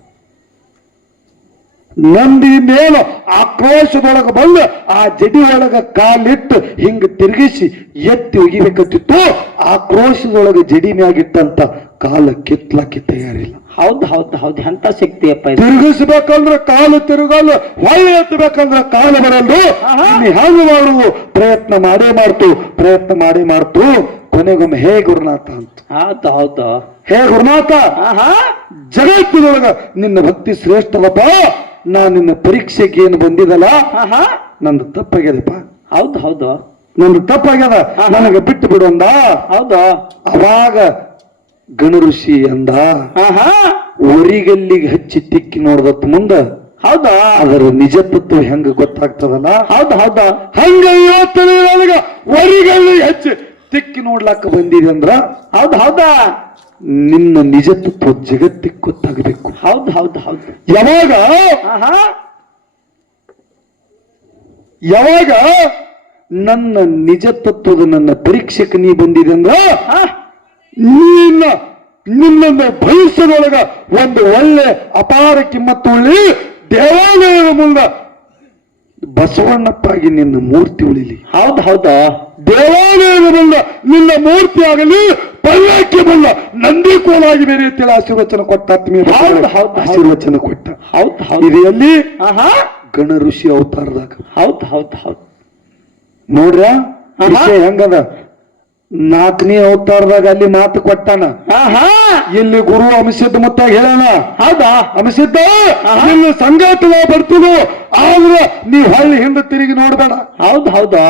ನಂದಿ ಮೇಲು ಆಕ್ರೋಶದೊಳಗ ಬಂದು ಆ ಜಡಿ ಒಳಗ ಕಾಲಿಟ್ಟು ಹಿಂಗ ತಿರುಗಿಸಿ ಎತ್ತಿ ಒಗಿಬೇಕಂತಿತ್ತು. ಆಕ್ರೋಶದೊಳಗ ಜಡಿ ಮ್ಯಾಗಿಟ್ಟಂತ ಕಾಲ ಕಿತ್ಲಕ್ಕೆ ತಯಾರಿಲ್ಲ. ಹೌದು ಹೌದು ಹೌದು. ಎಂತ ಶಕ್ತಿ ಅಪ್ಪ! ತಿರುಗಿಸ್ಬೇಕಂದ್ರ ಕಾಲು ತಿರುಗಲ್ಲ, ಹೊಳ್ಳಿ ಎತ್ತಬೇಕಂದ್ರ ಕಾಲು ಬರಲ್ದು. ಹ್ಯಾಂಗ ಮಾಡುದು? ಪ್ರಯತ್ನ ಮಾಡೇ ಮಾಡ್ತು. ಕೊನೆಗೊಮ್ಮೆ ಹೇ ಗುರುನಾಥ ಅಂತ. ಹೌದು ಹೌದು. ಹೇ ಗುರುನಾಥ, ಜಗತ್ತಿನೊಳಗ ನಿನ್ನ ಭಕ್ತಿ ಶ್ರೇಷ್ಠದಪ್ಪ. ನಾ ನಿನ್ನ ಪರೀಕ್ಷೆಗೆ ಏನು ಬಂದಿದಲ್ಲ, ನಂದು ತಪ್ಪಾಗ್ಯದಪ್ಪ. ಹೌದು ಹೌದು. ನಂದು ತಪ್ಪಾಗ್ಯದ, ನನಗೆ ಬಿಟ್ಟು ಬಿಡು ಅಂದ. ಹೌದು. ಅವಾಗ ಗಣ ಋಷಿ ಅಂದ, ಒರಿಗಲ್ಲಿಗೆ ಹಚ್ಚಿ ತಿಕ್ಕಿ ನೋಡ್ದತ್ ಮುಂದ. ಹೌದಾ? ಅದರ ನಿಜ ತತ್ವ ಹೆಂಗ ಗೊತ್ತಾಗ್ತದಲ್ಲ. ಹೌದು ಹೌದಾ? ಹಂಗ ಇವತ್ತನೇ ನನಗ ಒರಿಗಲ್ಲಿಗೆ ಹಚ್ಚಿ ತಿಕ್ಕಿ ನೋಡ್ಲಾಕ ಬಂದಿದೆ ಅಂದ್ರ, ಹೌದು ಹೌದಾ, ನಿನ್ನ ನಿಜ ತತ್ವ ಜಗತ್ತಿಗೆ ಗೊತ್ತಾಗಬೇಕು. ಹೌದು ಹೌದು ಹೌದು. ಯಾವಾಗ ನನ್ನ ನಿಜ ತತ್ವದ ನನ್ನ ಪರೀಕ್ಷೆಗೆ ನೀ ಬಂದಿದೆ ಅಂದ್ರ, ನಿನ್ನ ಭವಿಷ್ಯದೊಳಗ ಒಂದು ಒಳ್ಳೆ ಅಪಾರ ಕಿಮ್ಮತ್ತುಳ್ಳಿ ದೇವಾಲಯದ ಮುಂದ ಬಸವಣ್ಣಪ್ಪಾಗಿ ನಿನ್ನ ಮೂರ್ತಿ ಉಳಿಲಿ. ಹೌದು ಹೌದಾ? ದೇವಾಲಯದ ಮುಂದ ನಿನ್ನ ಮೂರ್ತಿ ಆಗಲಿ, ಪಲ್ಲಕ್ಕಿ ಬಂದ ನಂದಿ ಕೋಲಾಗಿ ಬೇರೆ ರೀತಿಯಲ್ಲಿ ಆಶೀರ್ವಚನ ಕೊಟ್ಟ. ಆಶೀರ್ವಚನ ಕೊಟ್ಟ. ಹೌದು ಹೌದು. ಇದು ಎಲ್ಲಿ? ಗಣ ಋಷಿ ಅವತಾರದಾಗ. ಹೌದು ಹೌದು ಹೌದು. ನೋಡ್ರ ವಿಷಯ ಹೆಂಗದ? 4ನೇ ಅವತಾರದಾಗ ಅಲ್ಲಿ ಮಾತು ಕೊಟ್ಟಾನ. ಆಹಾ ಇಲ್ಲಿ ಗುರು ಅಂಶದ ಮುತ್ತ ಹೇಳೋಣ. ಹೌದಾ ಅಂಶದ ನಿನ್ನ ಸಂಗಾಟ ಬರ್ತೀವಿ, ಆದ್ರೆ ನೀ ಹಳ್ಳಿ ಹಿಂದೆ ತಿರುಗಿ ನೋಡ್ಬೇಡ. ಹೌದು ಹೌದಾ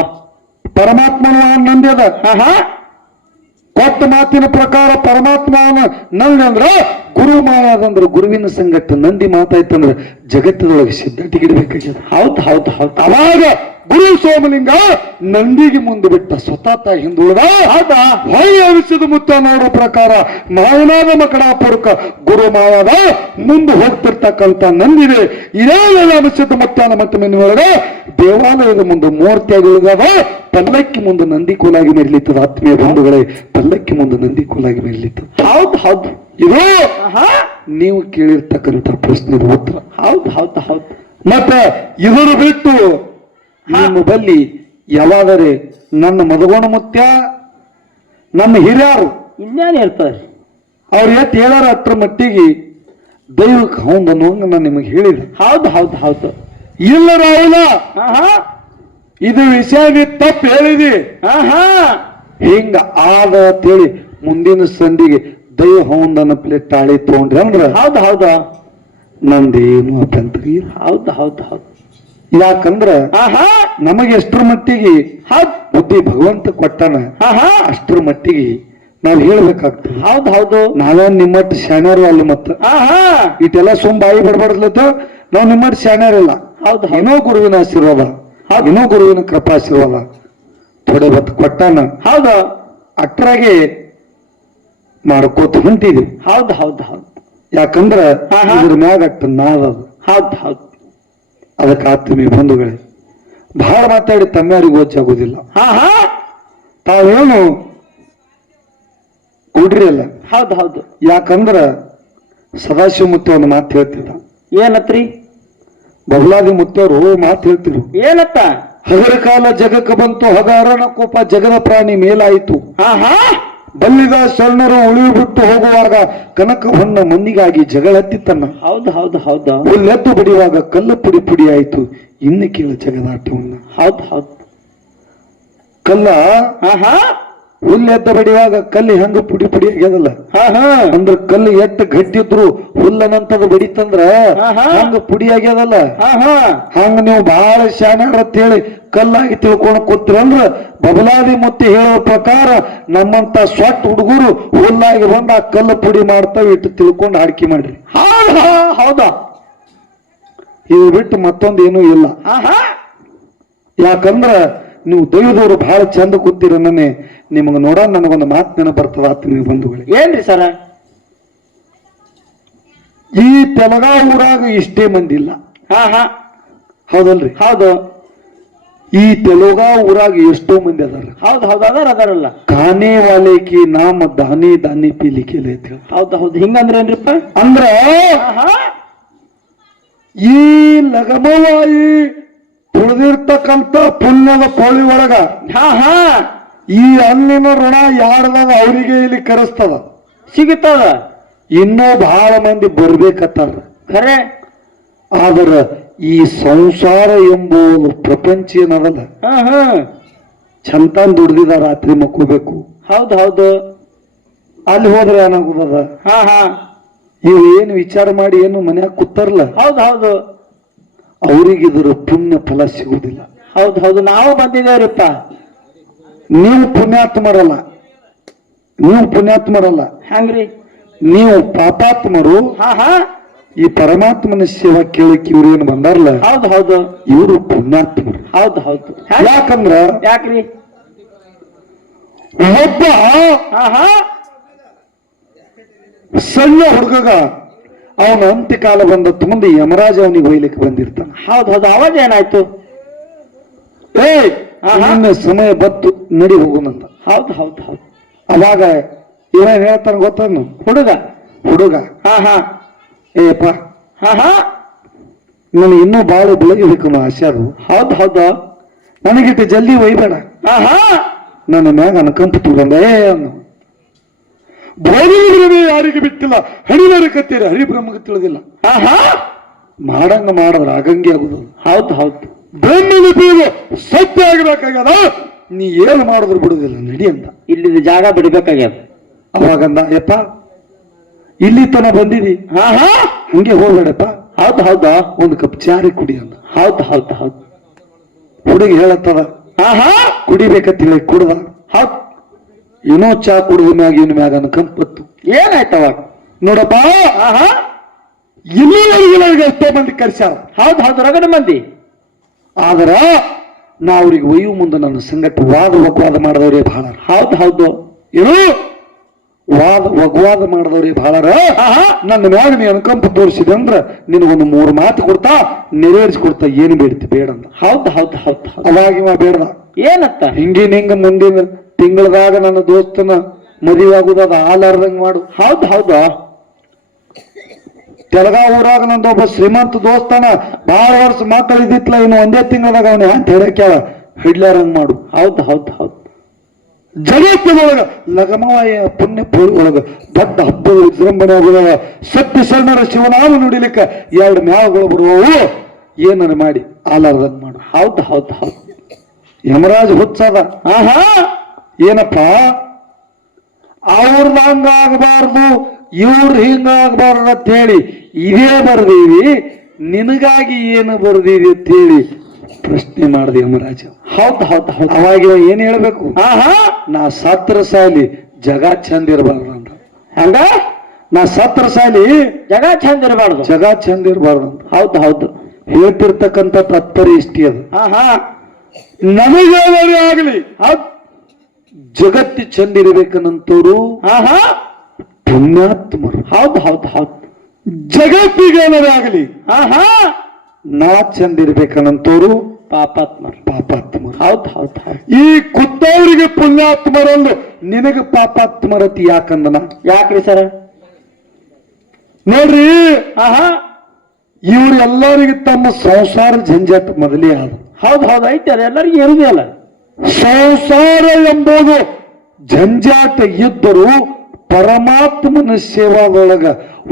ಪರಮಾತ್ಮನ ನಂದ್ಯದ. ಆಹಾ ಕೊಟ್ಟ ಮಾತಿನ ಪ್ರಕಾರ ಪರಮಾತ್ಮನ ನಂದಿ ಅಂದ್ರ ಗುರು ಮಾಯಾದಂದ್ರ ಗುರುವಿನ ಸಂಗಟ ನಂದಿ ಮಾತಾಯ್ತಂದ್ರ ಜಗತ್ತದೊಳಗೆ ಸಿದ್ಧಟಿಗಿಡ್ಬೇಕಾಗ್ಯದ. ಹೌದು ಹೌದು ಹೌದು ಅವಾಗ ಗುರು ಸೋಮಲಿಂಗ ನಂದಿಗೆ ಮುಂದೆ ಬಿಟ್ಟ ಸ್ವತಃ ಹಿಂದುಳಿದ. ಹೌದಾ ಹೊಳ್ಳಿ ಅನಿಸಿದ ಮುತ್ತ ನೋಡೋ ಪ್ರಕಾರ ಮಾಯನಾದ ಮಕಡಾಪುರಕ ಗುರು ಮಾಯಾದ ಮುಂದೆ ಹೋಗ್ತಿರ್ತಕ್ಕಂಥ ನಂದಿದೆ. ಇದೇ ಅನಿಸಿದ ಮುತ್ತಾನ ಮತ್ತೆ ಮನೆಯೊಳಗೆ ದೇವಾಲಯದ ಮುಂದೆ ಮೂರ್ತಿಯಾಗಿ ಉಳಿದವ. ಪಲ್ಲಕ್ಕಿ ಮುಂದೆ ನಂದಿ ಕೋಲಾಗಿ ಮೆರಲಿತ್ತದ. ಆತ್ಮೀಯ ಬಂಧುಗಳೇ, ಪಲ್ಲಕ್ಕಿ ಮುಂದೆ ನಂದಿ ಕೋಲಾಗಿ ಮೆರಲಿತ್ತದ. ಹೌದು ಹೌದು ಇದು ಆಹಾ ನೀವು ಕೇಳಿರ್ತಕ್ಕಂಥ ಪ್ರಶ್ನೆದ ಉತ್ತರ. ಹೌದು ಹೌದು ಹೌದು ಮತ್ತೆ ಇದನ್ನು ಬಿಟ್ಟು ನಿಮ್ಮ ಬಲ್ಲಿ ಯಾವಾದರೆ ನನ್ನ ಮದಗೋಣ ಮುತ್ಯ ನನ್ನ ಹಿರಿಯರು ಇನ್ನೇನು ಹೇಳ್ತಾರೆ ಅವ್ರು ಎತ್ ಹೇಳಾರ ಅಟ್ರ ಮಟ್ಟಿಗೆ ದೈವಕ್ಕೆ ಹೌದು ಅನ್ನುವಂಗ ನಾನು ನಿಮಗೆ ಹೇಳಿದೆ. ಹೌದು ಹೌದು ಹೌದು ಇಲ್ಲ ರಾಹುಲ, ಆಹಾ ಇದು ವಿಷಯ ನೀ ತಪ್ಪು ಹೇಳಿದಿ. ಆಹಾ ಹಿಂಗ ಆದ ಅಂತೇಳಿ ಮುಂದಿನ ಸಂಧಿಗೆ ದೈವ ಹೌದನ್ನ ಪ್ಲೇಟ್ ತಾಳಿ ತಗೊಂಡ್ರಿ ಅಂದ್ರ ಹೌದು ಹೌದಾ ನಂದೇನು ಅಭ್ಯಂತರ ಇಲ್ಲ. ಹೌದು ಹೌದು ಹೌದು ಯಾಕಂದ್ರ ಆಹಾ ನಮಗೆ ಎಷ್ಟರ ಮಟ್ಟಿಗೆ ಹೌದು ಬುದ್ಧಿ ಭಗವಂತ ಕೊಟ್ಟಾನ, ಆಹಾ ಅಷ್ಟರ ಮಟ್ಟಿಗೆ ನಾವ್ ಹೇಳ್ಬೇಕಾಗ್ತದೆ. ಹೌದು ಹೌದು ನಾವೇನ್ ನಿಮ್ಮಟ್ಟು ಶಾಣ್ಯಾರು ಅಲ್ಲ. ಮತ್ತ ಆಹಾ ಇಟೆಲ್ಲ ಸುಮ್ ಬಾಯಿ ಬಡಬಾರ್ದ್ಲತ್ತ ನಾವ್ ನಿಮ್ಮಟ್ಟು ಶಾಣ್ಯಾರಿಲ್ಲ. ಹೌದು ಹೌದು ಏನೋ ಗುರುವಿನ ಆಶೀರ್ವಾದ, ಏನೋ ಗುರುವಿನ ಕೃಪಾಶೀರ್ವಾದ ಥೋಡೆ ಹೊತ್ತು ಕೊಟ್ಟಾನ. ಹೌದು ಅಟ್ರಾಗೆ ಮಾಡ್ಕೋತ ಹೊಂಟಿದ್ವಿ. ಹೌದು ಹೌದು ಹೌದು ಯಾಕಂದ್ರ ಆಹಾ. ಇದ್ರ ಮ್ಯಾಗ ಅಟ್ಟ ನಾದದು. ಹೌದು ಹೌದು ಅದಕ್ಕೆ ಆತ್ಮೀಯ ಬಂಧುಗಳೇ, ಬಹಳ ಮಾತಾಡಿ ತಮ್ಮ್ಯಾರಿಗೂ ಗೊತ್ತಾಗೋದಿಲ್ಲ. ಆಹಾ ತಾವೇನು ಕೊಡ್ರಿ ಅಲ್ಲ. ಹೌದು ಹೌದು ಯಾಕಂದ್ರ ಸದಾಶಿವ ಮುತ್ತ ಒಂದು ಮಾತು ಹೇಳ್ತಿದ್ದ. ಏನತ್ರಿ ಬಬಲಾದಿ ಮುತ್ತವರು ಮಾತು ಹೇಳ್ತಿರು. ಏನತ್ತ ಹಗರ ಕಾಲ ಜಗಕ್ಕೆ ಬಂತು, ಹಗರನ ಕೋಪ ಜಗದ ಪ್ರಾಣಿ ಮೇಲಾಯಿತು. ಆಹಾ ಬಲ್ಲಿದ ಶರಣರು ಉಳಿವು ಬಿಟ್ಟು ಹೋಗುವಾಗ ಕನಕ ಹೊನ್ನ ಮಣ್ಣಿಗಾಗಿ ಜಗಳ ಹತ್ತಿತ್ತನ್ನ. ಹೌದು ಹೌದು ಹೌದು ಹುಲ್ಲೆದ್ದು ಬಡಿಯುವಾಗ ಕಲ್ಲು ಪುಡಿ ಪುಡಿ ಆಯಿತು. ಇನ್ನು ಕೇಳ ಜಗದಾಟವನ್ನ. ಹೌದು ಹೌದು ಕಲ್ಲ ಆಹಾ ಹುಲ್ಲೆದ್ದ ಬಡಿಯುವಾಗ ಕಲ್ಲಿ ಹಂಗ ಪುಡಿ ಪುಡಿ ಆಗ್ಯದಲ್ಲ. ಆಹಾ ಅಂದ್ರ ಕಲ್ಲು ಎಟ್ಟು ಗಟ್ಟಿದ್ರು ಹುಲ್ಲನಂತದ ಬಡಿತಂದ್ರ ಆಹಾ. ಹಂಗ ಪುಡಿ ಆಗ್ಯದಲ್ಲ. ಆಹಾ ಹಂಗ ನೀವು ಬಹಳ ಶಾಣ್ಯಾರ ಅಂತ ಹೇಳಿ ಕಲ್ಲಾಗಿ ತಿಳ್ಕೊಂಡು ಕೂತ್ರಂದ್ರ ಬಬಲಾದಿ ಮುತ್ತಿ ಹೇಳೋ ಪ್ರಕಾರ ನಮ್ಮಂತ ಸ್ವಟ್ ಹುಡುಗರು ಹುಲ್ಲಾಗಿ ಬಂದ ಆ ಕಲ್ಲು ಪುಡಿ ಮಾಡ್ತಾವ. ಇಟ್ಟು ತಿಳ್ಕೊಂಡು ಆಡ್ಕಿ ಮಾಡ್ರಿ. ಹೌದಾ ಹೌದಾ ಇದು ಬಿಟ್ಟು ಮತ್ತೊಂದು ಏನೂ ಇಲ್ಲ. ಆಹಾ ಯಾಕಂದ್ರ ನೀವು ದೈವದವರು ಬಹಳ ಚಂದ ಕೂತಿರ. ನಿಮಗೆ ನೋಡ ನನಗೊಂದು ಮಾತು ನೆನ ಬರ್ತದ. ಆತ್ಮೀಯ ಬಂಧುಗಳಿಗೆ, ಏನ್ರಿ ಸರ ಈ ತೆಲಗಾ ಊರಾಗ ಇಷ್ಟೇ ಮಂದಿ ಇಲ್ಲ. ಆಹಾ ಹೌದಲ್ರಿ? ಹೌದು ಈ ತೆಲುಗಾ ಊರಾಗ ಎಷ್ಟೋ ಮಂದಿ ಅದಾರ. ಹೌದು ಹೌದು ಅದಾರಲ್ಲ. ಖಾನೆ ವಾಲೇಕಿ ನಾಮ ದಾನಿ ದಾನಿ ಪೀಲಿಕೆಲೆ ಅಂತ ಹೇಳಿ. ಹೌದು ಹೌದು ಹಿಂಗಂದ್ರೇನ್ರಿಪ್ಪ ಅಂದ್ರ ಆಹಾ ಈ ಲಗಮವಾಯಿ ತುಳಿದಿರ್ತಕ್ಕಂಥ ಪುಣ್ಯದ ಪೋಳಿ ಒಳಗ ಆಹಾ ಈ ಹಣ್ಣಿನ ಋಣ ಯಾರದಾಗ ಅವರಿಗೆ ಇಲ್ಲಿ ಕರೆಸ್ತದ. ಸಿಗುತ್ತದ ಇನ್ನೂ ಬಹಳ ಮಂದಿ ಬರ್ಬೇಕತ್ತಾರ. ಖರೆ ಆದ್ರ ಈ ಸಂಸಾರ ಎಂಬುದು ಪ್ರಪಂಚ ಏನದಲ್ಲ, ಆಹಾ ಚಂತಾನ್ ದುಡ್ದಿದ ರಾತ್ರಿ ಮಕ್ಕೋಬೇಕು. ಹೌದು ಹೌದು ಅಲ್ಲಿ ಹೋದ್ರೆ ಏನಾಗುದದ? ಹಾ ಹಾ ಇವ್ ಏನು ವಿಚಾರ ಮಾಡಿ ಏನು ಮನ್ಯಾಗ ಕೂತಾರಲ್ಲ, ಹೌದು ಹೌದು ಅವ್ರಿಗಿದ್ರ ಪುಣ್ಯ ಫಲ ಸಿಗುದಿಲ್ಲ. ಹೌದು ಹೌದು ನಾವು ಬಂದಿದ್ದೇವ್ರಿಪ್ಪ. ನೀವು ಪುಣ್ಯಾತ್ಮರಲ್ಲ, ನೀವು ಪುಣ್ಯಾತ್ಮರಲ್ಲ, ಹಂಗ್ರಿ ನೀವು ಪಾಪಾತ್ಮರು. ಹಾ ಹಾ ಈ ಪರಮಾತ್ಮನ ಸೇವಾ ಕೇಳಕ್ಕೆ ಇವ್ರು ಏನು ಬಂದಾರಲ್ಲ, ಹೌದು ಹೌದು ಇವರು ಪುಣ್ಯಾತ್ಮರು. ಹೌದು ಹೌದು ಯಾಕಂದ್ರ ಯಾಕ್ರಿ ಒಬ್ಬ ಹಾ ಹಾ ಸಣ್ಣ ಹುಡುಗಗ ಅವನ ಅಂತ್ಯಕಾಲ ಬಂದ ಮುಂದೆ ಯಮರಾಜ ಅವನಿಗೆ ಒಯ್ಲಿಕ್ಕೆ ಬಂದಿರ್ತಾನ. ಹೌದು ಹೌದು ಅವಾಜ ಏನಾಯ್ತು? ನಿನ್ನ ಸಮಯ ಬತ್ತು, ನಡಿ ಹೋಗುನಂತ. ಹೌದು ಹೌದು ಹೌದು ಅವಾಗ ಏನೇನ್ ಹೇಳ್ತಾನ ಗೊತ್ತನ್ನು? ಹುಡುಗ ಹಾ ಹಾ ಏಪ್ಪ ಹಾ ಹಾ ನನಗೆ ಇನ್ನೂ ಬಾಳ ಬೆಳಗಬೇಕು ಅನ್ನೋ ಆಸೆ ಅದು. ಹೌದು ಹೌದು ನನಗಿಟ್ಟು ಜಲ್ದಿ ಒಯ್ಬೇಡ, ಹಾ ನನ್ನ ಮ್ಯಾಗ ಅನ್ಕಂಪ ತುಗಂದ ಅನ್ನು. ಬೋಧಿದ್ರೆ ಯಾರಿಗೆ ಬಿಟ್ಟಿಲ್ಲ, ಹರಿವರ ಕತ್ತೀರಿ ಹರಿಬ್ರಹ್ಮಗೆ ತಿಳಿದಿಲ್ಲ. ಹಾ ಮಾಡಂಗ ಮಾಡಿದ್ರ ಆಗಂಗೆ ಆಗುದು. ಹೌದು ಹೌದು ಬ್ರಹ್ಮನ ಬೀರು ಸತ್ಯ ಆಗಬೇಕಾಗದ. ನೀ ಏನು ಮಾಡಿದ್ರು ಬಿಡುದಿಲ್ಲ ನಡಿ ಅಂತ. ಇಲ್ಲಿ ಜಾಗ ಬಿಡ್ಬೇಕಾಗ್ಯದ. ಅವಾಗಂದ ಯಪ್ಪ ಇಲ್ಲಿ ತನ ಬಂದಿದಿ, ಹಾ ಹಾ ಹಂಗೆ ಹೋಗ್ಬೇಡಪ್ಪ, ಹೌದು ಹೌದಾ, ಒಂದು ಕಪ್ ಚಾರಿ ಕುಡಿ ಅಂದ. ಹೌದು ಹೌದು ಹೌದು. ಹುಡುಗಿ ಹೇಳತ್ತದ ಹಾ ಹಾ ಕುಡಿಬೇಕಂತೇಳಿ ಕುಡ್ದ. ಹೌದು. ಏನೋ ಚಾ ಕುಡಿದ ಮ್ಯಾಗ ಇನ್ ಮ್ಯಾಗ ಅನ್ಕಂಪತ್ತು. ಏನಾಯ್ತವ? ನೋಡಪ್ಪ ಹಾ ಹಾ ಇಲ್ಲಿವರೆಗೆ ನನಗೆ ಎಷ್ಟೋ ಮಂದಿ ಕರ್ಸ್ಯಾರ. ಹೌದು ಹೌದು, ರಗಡ ಮಂದಿ. ಆದ್ರ ನಾ ಅವ್ರಿಗೆ ಒಯ್ಯು ಮುಂದೆ ನನ್ನ ಸಂಗಟ ವಾದ ಮಾಡಿದವ್ರೆ ಬಹಳ. ಹೌದು ಹೌದು. ಏನು ವಗ್ವಾದ ಮಾಡಿದವ್ರೆ ಬಹಳರ. ನನ್ನ ಮ್ಯಾಗ ನೀ ಅನುಕಂಪ ತೋರಿಸಿದೆ ಅಂದ್ರ ನಿನಗೊಂದು 3 ಮಾತು ಕೊಡ್ತಾ ನೆರವೇರಿಸಿ ಏನು ಬೇಡ್ತಿ ಬೇಡ ಅಂತ. ಹೌದು ಹೌದು ಹೌದು. ಅವಾಗ ಇವ ಬೇಡ್ದ. ಏನತ್ತ? ಹಿಂಗ ಮುಂದಿನ ತಿಂಗಳದಾಗ ನನ್ನ ದೋಸ್ತನ ಮದುವೆ ಆಗುದಾದ ಆಲಾರ್ದಂಗ್ ಮಾಡು. ಹೌದು ಹೌದು. ತೆಲಗಾ ಊರಾಗ ನಂದೊಬ್ಬ ಶ್ರೀಮಂತ ದೋಸ್ತನ ಬಹಳ ವರ್ಷ ಮಕ್ಕಳು ಇದ್ದಿತ್ಲ, ಇನ್ನು ಒಂದೇ ತಿಂಗಳದಾಗ ಅವನ ಅಂತ ಹೇಳಕ್ಯಾಳ ಹಿಡ್ಲಾರಂಗ್ ಮಾಡು. ಹೌದು ಹೌದು ಹೌದು. ಜಗತ್ತಿನೊಳಗ ಲಗಮವಾಯ ಪುಣ್ಯ ಒಳಗ ದೊಡ್ಡ ಹಬ್ಬದ ವಿಜೃಂಭಣೆ ಆಗುವಾಗ ಸತ್ಯ ಶರಣರ ಶಿವನಾಮ ನುಡಿಲಿಕ್ಕ 2 ಮ್ಯಾವಗಳು ಬರುವವು, ಏನನ್ನ ಮಾಡಿ ಆಲಾರ್ದಂಗ್ ಮಾಡು. ಹೌದು ಹೌದು ಹೌದು. ಯಮರಾಜ್ ಹುಚ್ಚದ. ಆಹಾ ಏನಪ್ಪ ಅವ್ರದ್ದು ಹಂಗಾಗಬಾರ್ದು ಇವ್ರು ಹಿಂಗಾಗಬಾರ್ದು ಅಂತ ಹೇಳಿ ಇದೇ ಬರ್ದೀವಿ, ನಿನಗಾಗಿ ಏನು ಬರ್ದೀವಿ ಅಂತ ಹೇಳಿ ಪ್ರಶ್ನೆ ಮಾಡಿದೆ ಯಮರಾಜ. ಹೌದು ಹೌದು ಹೌದು. ಅವಾಗ ಏನ್ ಹೇಳ್ಬೇಕು? ಆಹಾ ನಾ ಸತ್ರ ಸಾಲಿ ಜಗ ಚಂದ ಇರಬಾರ್ದು ಅಂತ. ಹಂಗ ನಾ ಸತ್ರ ಸಾಲಿ ಜಗ ಚಂದ ಇರಬಾರ್ದು, ಜಗ ಚಂದ ಇರಬಾರ್ದು ಅಂತ ಹೌದು ಹೌದು. ಹೇಳ್ತಿರ್ತಕ್ಕಂಥ ತಾತ್ಪರ್ಯ ಇಷ್ಟೇ ಅದು. ಆಹಾ ನಮಗೇನಾರೇ ಆಗಲಿ ಹೌದು, ಜಗತ್ತು ಚಂದ ಇರಬೇಕನ್ನಂತವ್ರು ಆಹಾ ಪುಣ್ಯಾತ್ಮರು. ಹೌದು ಹೌದು ಹೌದು. ಜಗತ್ತಿಗೇನಾರೇ ಆಗಲಿ ಆಹಾ ನಾ ಚಂದ ಇರ್ಬೇಕನ್ನಂತವ್ರು ಪಾಪಾತ್ಮರು. ಪಾಪಾತ್ಮರು. ಹೌದು ಹೌದು ಹೌದು. ಈ ಕುತ್ತವರಿಗೆ ಪುಣ್ಯಾತ್ಮರಂದು ನಿನಗೆ ಪಾಪಾತ್ಮರತಿ ಯಾಕಂದನ? ಯಾಕ್ರಿ ಸರ? ನೋಡ್ರಿ, ಆಹಾ ಇವ್ರು ಎಲ್ಲರಿಗೆ ತಮ್ಮ ಸಂಸಾರ ಜಂಜಾಟ ಮೊದಲೇ ಆದ. ಹೌದು ಹೌದು, ಐತೆ ಅದು ಎಲ್ಲರಿಗೂ ಇರುದೇ ಅಲ್ಲ. ಸಂಸಾರ ಎಂಬುದು ಜಂಜಾಟ ಇದ್ದರೂ ಪರಮಾತ್ಮನ ಸೇವಾದೊಳಗ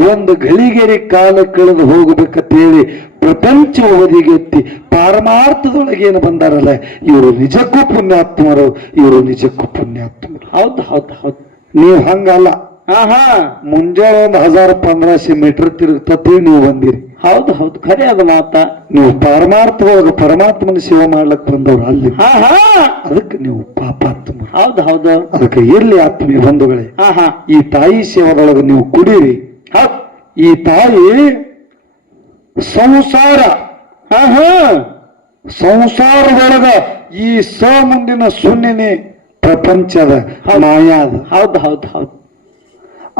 ಒಂದು ಗಳಿಗೆರೆ ಕಾಲ ಕಳೆದು ಹೋಗಬೇಕಂತೇಳಿ ಪ್ರಪಂಚ ಒದಿಗೆತ್ತಿ ಪಾರಮಾರ್ಥದೊಳಗೆ ಏನು ಬಂದಾರಲ್ಲ, ಇವರು ನಿಜಕ್ಕೂ ಪುಣ್ಯಾತ್ಮರು, ಇವರು ನಿಜಕ್ಕೂ ಪುಣ್ಯಾತ್ಮರು. ಹೌದು ಹೌದು ಹೌದು. ನೀವು ಹಂಗಲ್ಲ. ಆಹಾ ಮುಂಜಾನೆ 1000-1500 ಮೀಟರ್ ತಿರುಗ್ತತಿ ನೀವು ಬಂದಿರಿ. ಹೌದು ಹೌದು, ಖರೆ ಅದು ಮಾತ. ನೀವು ಪಾರಮಾರ್ಥದೊಳಗ ಪರಮಾತ್ಮನ ಸೇವೆ ಮಾಡ್ಲಕ್ ಬಂದವ್ರು ಅಲ್ಲಿ. ಆಹಾ ಅದಕ್ಕೆ ನೀವು ಪಾಪಾತ್ಮರು. ಹೌದು ಹೌದು. ಅದಕ್ಕೆ ಇರ್ಲಿ ಆತ್ಮೀಯ ಬಂಧುಗಳೇ, ಆಹಾ ಈ ತಾಯಿ ಸೇವದೊಳಗೆ ನೀವು ಕುಡೀರಿ. ಹೌದು. ಈ ತಾಯಿ ಸಂಸಾರ, ಆಹಾ ಸಂಸಾರದೊಳಗ ಈ ಮುಂದಿನ ಶೂನ್ಯನೇ ಪ್ರಪಂಚದ ಮಾಯಾ ಅದ. ಹೌದು ಹೌದು ಹೌದು.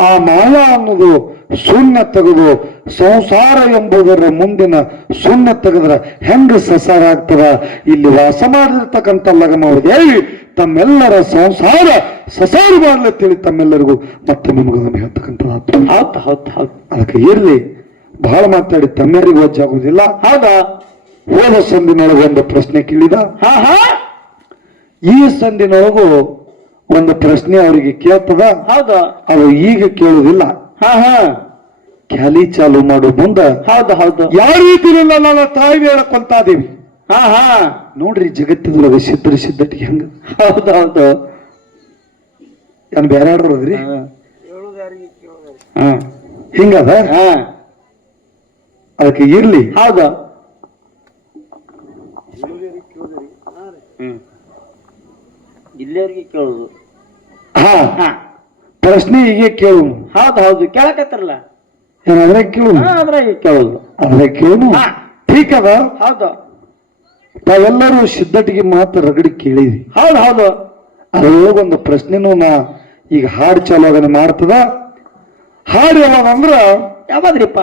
ಆ ಮಾಯಾ ಅನ್ನೋದು ಶೂನ್ಯ ತೆಗೆದು ಸಂಸಾರ ಎಂಬುದರ ಮುಂದಿನ ಶೂನ್ಯ ತೆಗೆದ್ರ ಹೆಂಗ ಸಸಾರ ಆಗ್ತದ? ಇಲ್ಲಿ ವಾಸ ಮಾಡಿರ್ತಕ್ಕಂಥ ಲಗಮದೇವಿ ತಮ್ಮೆಲ್ಲರ ಸಂಸಾರ ಸಸಾರ ಮಾಡ್ಲತ್ತೇಳಿ ತಮ್ಮೆಲ್ಲರಿಗೂ ಮತ್ತೆ ನಿಮಗೊಂದು ಹೇಳ್ತಕ್ಕಂಥದ್ದು. ಹೌದು ಹೌದು ಹೌದು. ಅದಕ್ಕೆ ಇರ್ಲಿ, ಬಹಳ ಮಾತಾಡಿ ತಮ್ಮೆರಿಗೂ ವಜ್ಜಾಗುವುದಿಲ್ಲ. ಹೌದಾ? ಹೋದ ಸಂದಿನೊಳಗೆ ಒಂದು ಪ್ರಶ್ನೆ ಕೇಳಿದ. ಹಾ ಹಾ ಈ ಸಂದಿನೊಳಗೂ ಒಂದು ಪ್ರಶ್ನೆ ಅವರಿಗೆ ಕೇಳ್ತದ. ಹೌದು. ಅದು ಈಗ ಕೇಳುವುದಿಲ್ಲ, ಹಾ ಹಾ ಕ್ಯಾಲಿ ಚಾಲು ಮಾಡೋ ಮುಂದ ಹೌದು ಹೌದು. ಯಾವ ರೀತಿಯಲ್ಲ ನನ್ನ ತಾಯಿ ಹೇಳಕೊಂತಾ ಇದೀವಿ. ಹಾ ಹಾ ನೋಡ್ರಿ, ಜಗತ್ತಿನೊಳಗೆ ಸಿದ್ಧಟಿಗೆ ಹೆಂಗ. ಹೌದು ಹೌದು. ಏನ್ ಬೇರೆ ಆಡ್ರದ್ರಿ ಹಾ ಹಿಂಗದ. ಹಾ ಅದಕ್ಕೆ ಇರ್ಲಿ. ಹೌದು. ಇಲ್ಲಿಯವ್ರಿಗೆ ಕೇಳುದು. ಹಾ ಹಾ ಪ್ರಶ್ನೆ ಹೀಗೆ ಕೇಳು. ಹೌದು ಹೌದು, ಕೇಳಕತ್ತಿರಲ್ಲ. ಏನಾದ್ರೆ ಕೇಳು, ಅದ್ರಾಗೆ ಕೇಳುದು. ಅದ್ರೆ ಕೇಳು. ಹಾ ಠೀಕ್ ಅದ. ಹೌದು ತಾವೆಲ್ಲರೂ ಸಿದ್ಧಟಿಗೆ ಮಾತು ರಗಡಿ ಕೇಳಿದ್ರಿ. ಹೌದು ಹೌದು. ಅದ್ರೊಳಗೆ ಒಂದು ಪ್ರಶ್ನೆನೂ ನಾ ಈಗ ಹಾಡು ಚಾಲು ಅದನ್ನ ಮಾಡ್ತದ. ಹಾಡು ಯಾವಾಗಂದ್ರ ಯಾವಾದ್ರಿಪ್ಪ?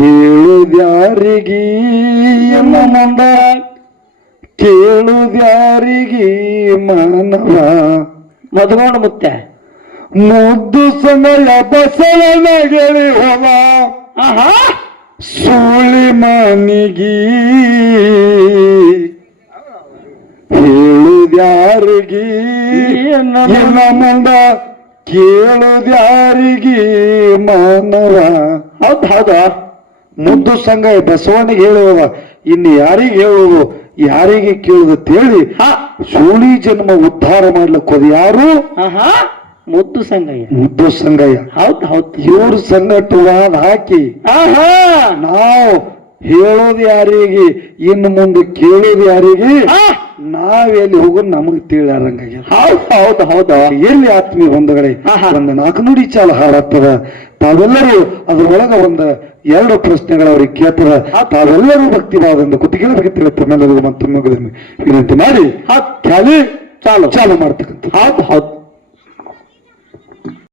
ಹೇಳುದ್ಯಾರಿಗಿ ಮುಂದ ಕೇಳುದ್ಯಾರಿಗಿ ಮಾನವ ಮಧುಗೋಣ ಮುತ್ತೆ ಮುದ್ದು ಸನಯ ಬಸವನ ಗೆಳಿ ಹೋದ ಆಹಾ ಸೂಳಿ ಮನಿಗಿ ಹೇಳುದ್ಯಾರಿಗಿ ಇನ್ನ ಮುಂದ ಕೇಳುದ್ಯಾರಿಗಿ ಮಾನವ. ಹೌದು ಹೌದು. ಮುದ್ದು ಸಂಘ ಬಸವನಿಗೆ ಹೇಳುವ, ಇನ್ನು ಯಾರಿಗೆ ಹೇಳುವುದು ಯಾರಿಗೆ ಕೇಳುದತ್ತೇಳಿ ಸೂಳಿ ಜನ್ಮ ಉದ್ಧಾರ ಮಾಡ್ಲಿಕ್ಕೆ ಹೋದ ಯಾರು? ಆಹಾ ಮುದ್ದು ಸಂಗಯ್ಯ. ಮುದ್ದು ಸಂಗಯ್ಯ. ಹೌದ್ ಹೌದ್. ಇವ್ರ ಸಂಗಟ್ಟು ವಾದ ಹಾಕಿ ಆಹಾ ನಾವು ಹೇಳೋದು ಯಾರಿಗೆ, ಇನ್ನು ಮುಂದೆ ಕೇಳೋದು ಯಾರಿಗೆ, ನಾವೆಲ್ಲಿ ಹೋಗೋದು ನಮಗ್ ತಿಳಿಯಾರಂಗಾಗ್ಯದ. ಹೌದ್ ಹೌದ್ ಹೌದು. ಎಲ್ಲಿ ಆತ್ಮೀಯ ಬಂಧುಗಳೇ, ಒಂದು 4 ನುಡಿ ಚಾಲ ಹಾಡಾಗ್ತದ. ತಾವೆಲ್ಲರೂ ಅದ್ರೊಳಗ ಒಂದು 2 ಪ್ರಶ್ನೆಗಳು ಅವ್ರಿಗೆ ಕೇಳ್ತದ. ತಾವೆಲ್ಲರೂ ಭಕ್ತಿವಾದಿಂದ ಕುತ್ತಿಗೆಲ್ಲ ತಮ್ಮೆಲ್ಲರಿಗೂ ಮತ್ತೊಮ್ಮೆ ವಿನಂತಿ ಮಾಡಿ ಚಾಲು ಮಾಡ್ತಕ್ಕಂಥ. ಹೌದ್ ಹೌದ್.